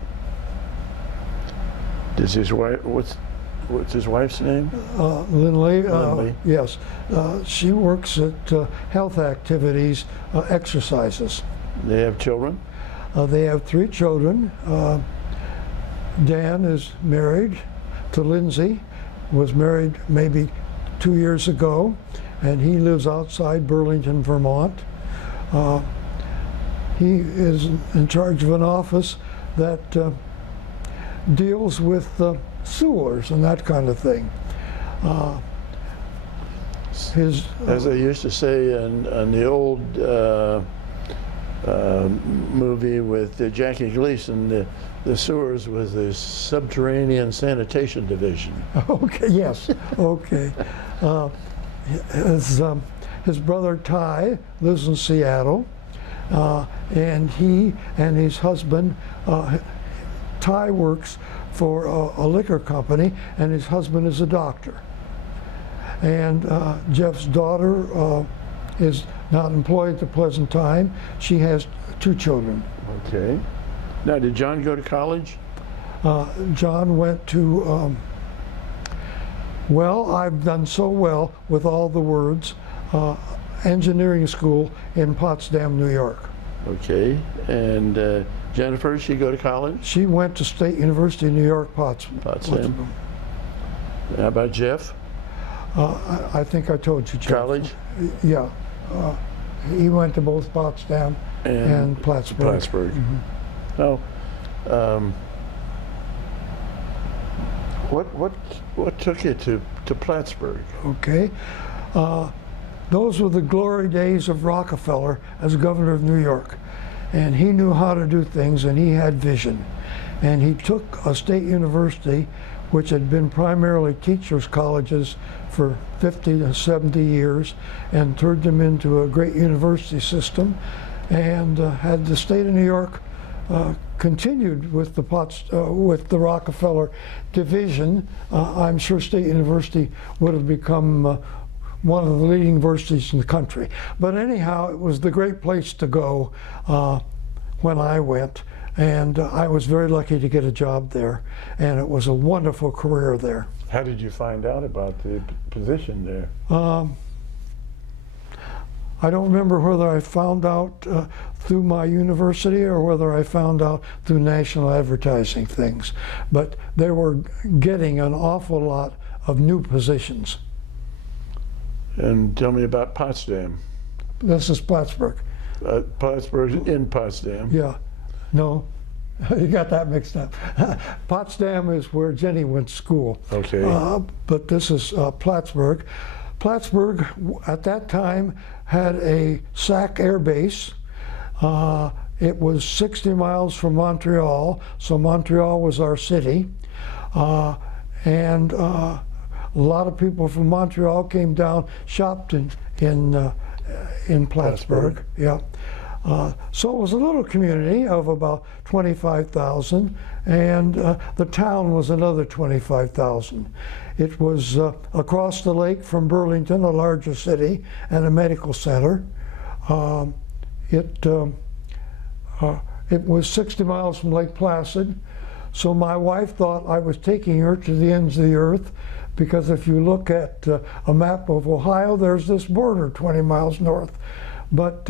Does his wife, what's his wife's name? Lindley, Lindley. yes. She works at health activities, exercises. They have children? They have 3 children. Dan is married to Lindsay, was married maybe 2 years ago, and he lives outside Burlington, Vermont. He is in charge of an office that deals with sewers and that kind of thing. As they used to say in the old movie with Jackie Gleason, the sewers was the subterranean sanitation division. Okay, yes, okay. His brother Ty lives in Seattle, and he and his husband, Ty works for a liquor company, and his husband is a doctor. And Jeff's daughter is not employed at the present time. She has 2 children. Okay. Now, did John go to college? John went to, well, I've done so well with all the words, engineering school in Potsdam, New York. Okay. And Jennifer, did she go to college? She went to State University of New York, Potsdam. How about Jeff? I think I told you, Jeff. College? Yeah. He went to both Potsdam and Plattsburgh. Plattsburgh. Mm-hmm. Now, what took you to Plattsburgh? Okay. Those were the glory days of Rockefeller as governor of New York. And he knew how to do things, and he had vision. And he took a state university, which had been primarily teachers' colleges for 50 to 70 years, and turned them into a great university system, and had the state of New York continued with the Rockefeller division. I'm sure State University would have become one of the leading universities in the country. But anyhow, it was the great place to go when I went, and I was very lucky to get a job there, and it was a wonderful career there. How did you find out about the position there? I don't remember whether I found out through my university or whether I found out through national advertising things, but they were getting an awful lot of new positions. And tell me about Potsdam. This is Plattsburgh. Plattsburgh in Potsdam. Yeah, no, you got that mixed up. Potsdam is where Jenny went to school. Okay. But this is Plattsburgh. Plattsburgh at that time had a SAC air base. It was 60 miles from Montreal, so Montreal was our city. And a lot of people from Montreal came down, shopped in Plattsburgh. Yeah. So it was a little community of about 25,000, and the town was another 25,000. It was across the lake from Burlington, a larger city, and a medical center. It was 60 miles from Lake Placid, so my wife thought I was taking her to the ends of the earth, because if you look at a map of Ohio, there's this border 20 miles north. But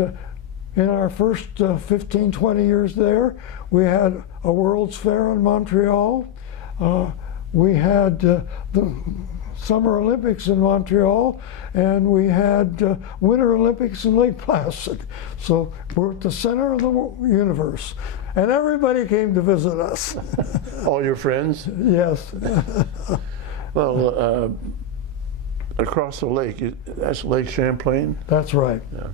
in our first 15, 20 years there, we had a World's Fair in Montreal. We had the Summer Olympics in Montreal, and we had Winter Olympics in Lake Placid. So we're at the center of the universe. And everybody came to visit us. All your friends? Yes. Well, across the lake, that's Lake Champlain? That's right. Yeah.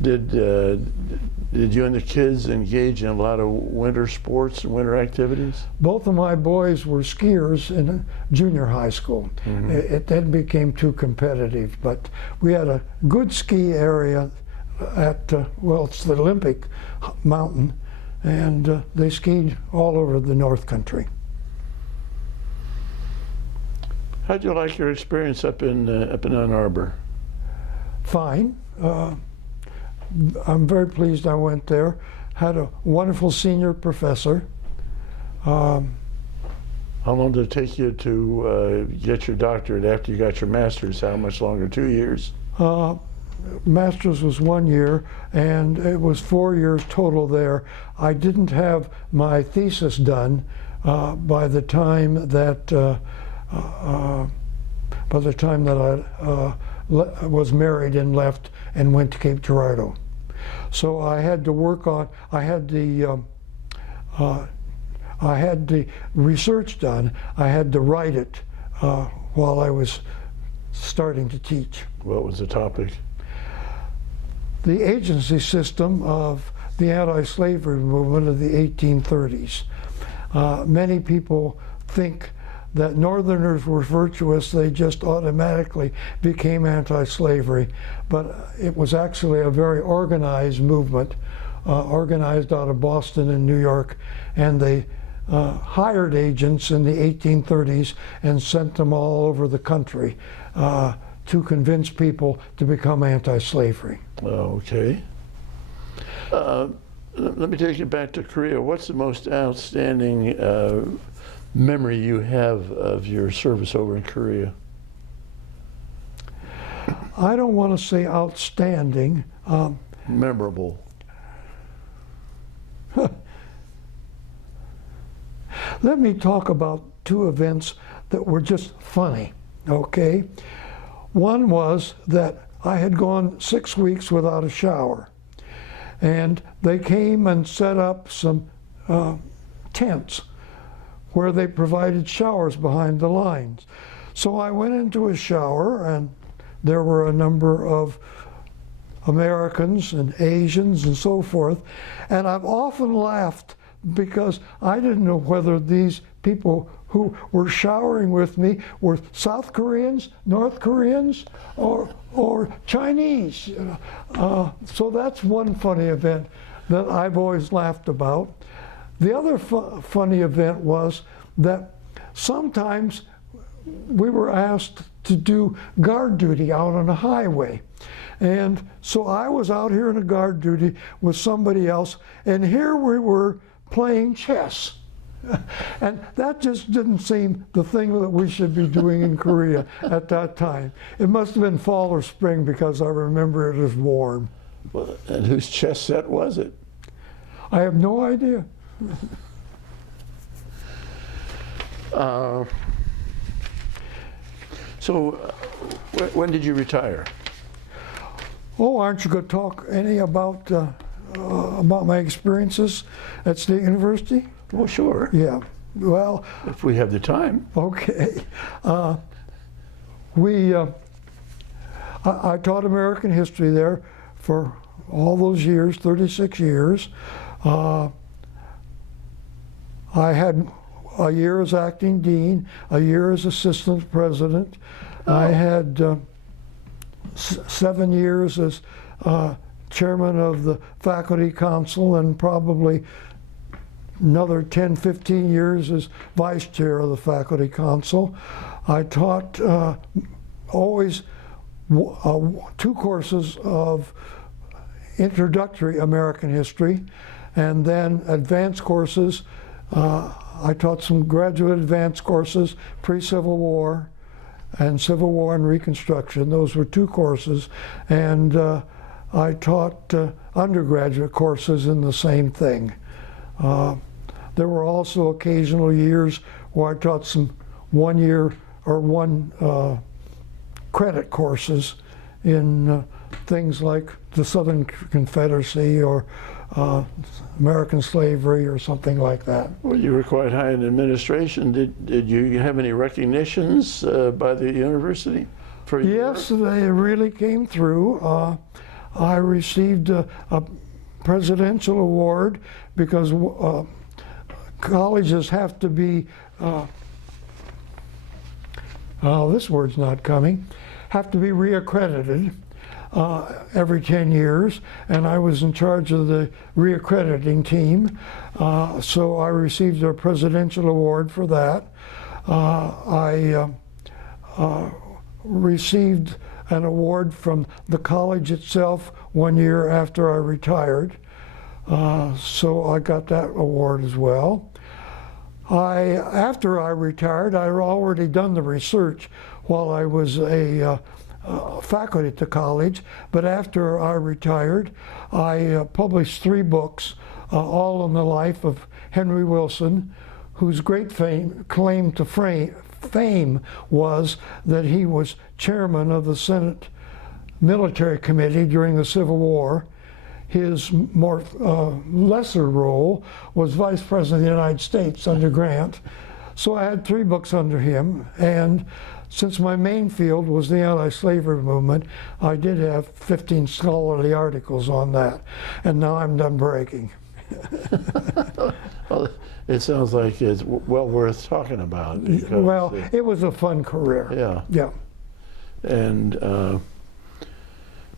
Did you and the kids engage in a lot of winter sports and winter activities? Both of my boys were skiers in junior high school. It then became too competitive, but we had a good ski area at, well, it's the Olympic Mountain, and they skied all over the North Country. How'd you like your experience up in Ann Arbor? Fine. I'm very pleased I went there. Had a wonderful senior professor. How long did it take you to get your doctorate after you got your master's? How much longer? 2 years? Master's was 1 year, and it was 4 years total there. I didn't have my thesis done by the time that I was married and left and went to Cape Girardeau. So I had to work on. I had the research done. I had to write it while I was starting to teach. What was the topic? The agency system of the anti-slavery movement of the 1830s. Many people think that Northerners were virtuous, they just automatically became anti-slavery. But it was actually a very organized movement, organized out of Boston and New York, and they hired agents in the 1830s and sent them all over the country to convince people to become anti-slavery. Okay. Let me take you back to Korea. What's the most outstanding memory you have of your service over in Korea? I don't want to say outstanding. Memorable. Let me talk about two events that were just funny, okay? One was that I had gone 6 weeks without a shower, and they came and set up some tents where they provided showers behind the lines. So I went into a shower, and there were a number of Americans and Asians and so forth, and I've often laughed because I didn't know whether these people who were showering with me were South Koreans, North Koreans, or Chinese. So that's one funny event that I've always laughed about. The other funny event was that sometimes we were asked to do guard duty out on a highway. And so I was out here in a guard duty with somebody else, and here we were playing chess. And that just didn't seem the thing that we should be doing in Korea at that time. It must have been fall or spring because I remember it as warm. Well, and whose chess set was it? I have no idea. When did you retire? Oh, aren't you going to talk any about my experiences at State University? Well, sure. Yeah. Well, if we have the time. Okay. I taught American history there for all those years, 36 years. I had a year as acting dean, a year as assistant president. I had 7 years as chairman of the faculty council, and probably another 10, 15 years as vice chair of the faculty council. I taught always 2 courses of introductory American history, and then advanced courses. I taught some graduate advanced courses, pre-Civil War and Civil War and Reconstruction. Those were 2 courses. And I taught undergraduate courses in the same thing. There were also occasional years where I taught some 1 year or 1 credit courses in things like the Southern Confederacy or American slavery or something like that. Well, you were quite high in administration. Did you have any recognitions by the university for your Yes, they really came through. I received a presidential award because colleges have to be, this word's not coming, have to be reaccredited every 10 years, and I was in charge of the reaccrediting team, so I received a presidential award for that. I received an award from the college itself 1 year after I retired, so I got that award as well. After I retired, I had already done the research while I was a faculty at the college, but after I retired, I published 3 books, all on the life of Henry Wilson, whose great claim to fame was that he was chairman of the Senate Military Committee during the Civil War. His more lesser role was Vice President of the United States under Grant. So I had 3 books under him, and since my main field was the anti-slavery movement, I did have 15 scholarly articles on that, and now I'm done bragging. Well, it sounds like it's well worth talking about. Because, well, it was a fun career. Yeah. Yeah. And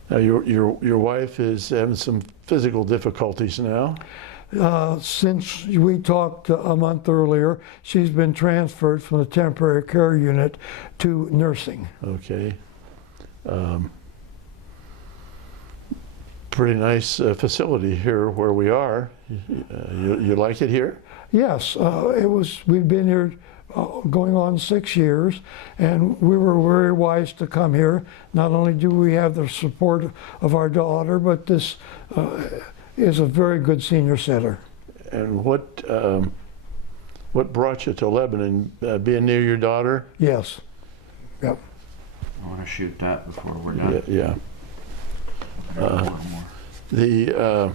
now your wife is having some physical difficulties now. Since we talked a month earlier, she's been transferred from the temporary care unit to nursing. Okay. Pretty nice facility here where we are. You like it here? Yes, we've been here going on 6 years, and we were very wise to come here. Not only do we have the support of our daughter, but this is a very good senior center. And what brought you to Lebanon? Being near your daughter? Yes. Yep. I want to shoot that before we're done. Yeah. The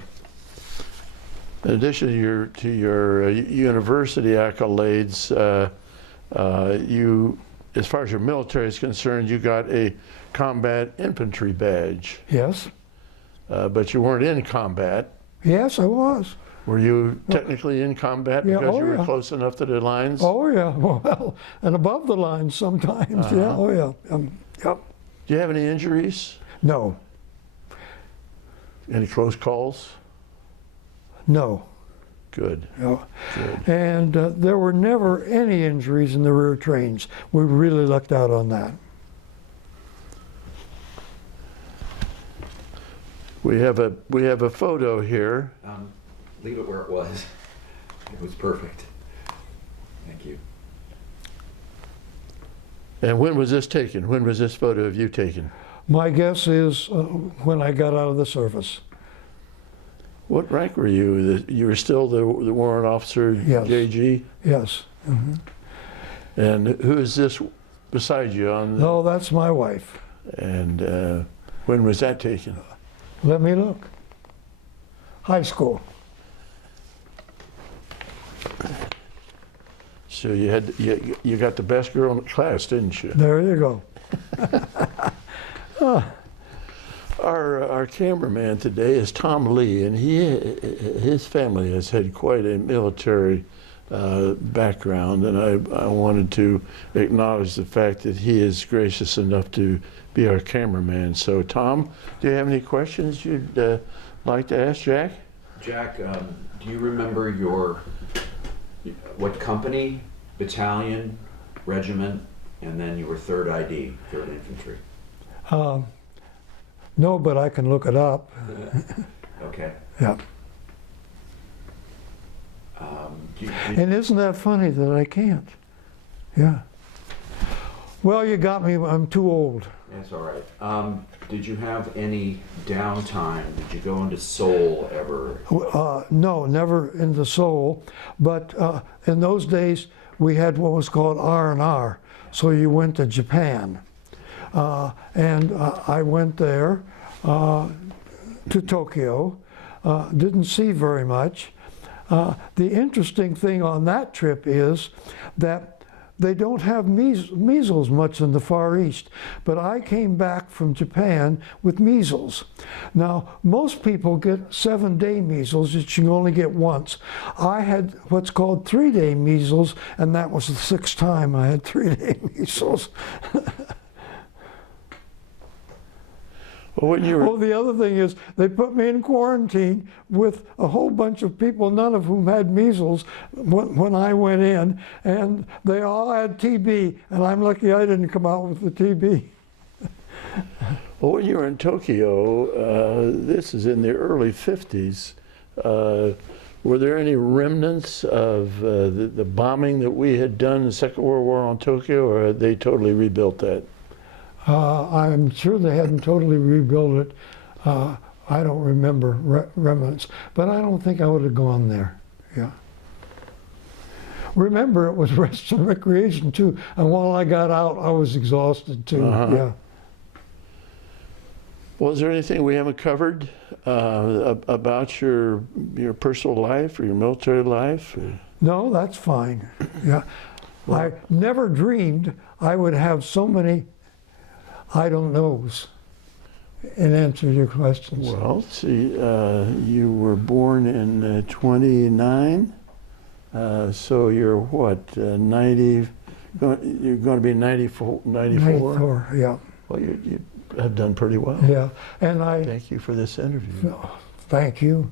in addition to your university accolades, you, as far as your military is concerned, you got a combat infantry badge. Yes. But you weren't in combat. Yes, I was. Were you technically in combat Yeah, because you were yeah. close enough to the lines? Oh yeah, well, and above the line sometimes. Yeah. Oh yeah. Yep. Do you have any injuries? No. Any close calls? No. Good. No. Good. And there were never any injuries in the rear trains. We really lucked out on that. We have a photo here. Leave it where it was. It was perfect. Thank you. And when was this taken? When was this photo of you taken? My guess is when I got out of the service. What rank were you? You were still the warrant officer, Yes. JG? Yes. Mm-hmm. And who is this beside you on the, No, that's my wife. and when was that taken? Let me look. High school. So you got the best girl in the class, didn't you? There you go. Our cameraman today is Tom Lee, and his family has had quite a military background, and I wanted to acknowledge the fact that he is gracious enough to be our cameraman. So Tom, do you have any questions you'd like to ask Jack? Jack, do you remember what company, battalion, regiment, and then you were 3rd ID, 3rd Infantry? No, but I can look it up. Okay. Yeah. And isn't that funny that I can't? Yeah. Well, you got me. I'm too old. That's all right. Did you have any downtime? Did you go into Seoul ever? No, never into Seoul. But in those days, we had what was called R&R. So you went to Japan. And I went there to Tokyo. Didn't see very much. The interesting thing on that trip is that they don't have measles much in the Far East, but I came back from Japan with measles. Now, most people get 7-day measles that you only get once. I had what's called 3-day measles, and that was the 6th time I had 3-day measles. Well, when you were, Oh, the other thing is they put me in quarantine with a whole bunch of people, none of whom had measles when I went in, and they all had TB, and I'm lucky I didn't come out with the TB. well, when you were in Tokyo, this is in the early 50s, were there any remnants of the bombing that we had done in the Second World War on Tokyo, or had they totally rebuilt that? I'm sure they hadn't totally rebuilt it. I don't remember remnants, but I don't think I would have gone there. Yeah. Remember, it was rest and recreation too, and while I got out, I was exhausted too. Yeah. Was there anything we haven't covered about your personal life or your military life? No, that's fine. Yeah. I never dreamed I would have so many I don't knows in answer to your questions. Well, see, you were born in 29, so you're what, 90, you're going to be 94? 94, yeah. Well, you have done pretty well. Yeah, and I Thank you for this interview. thank you.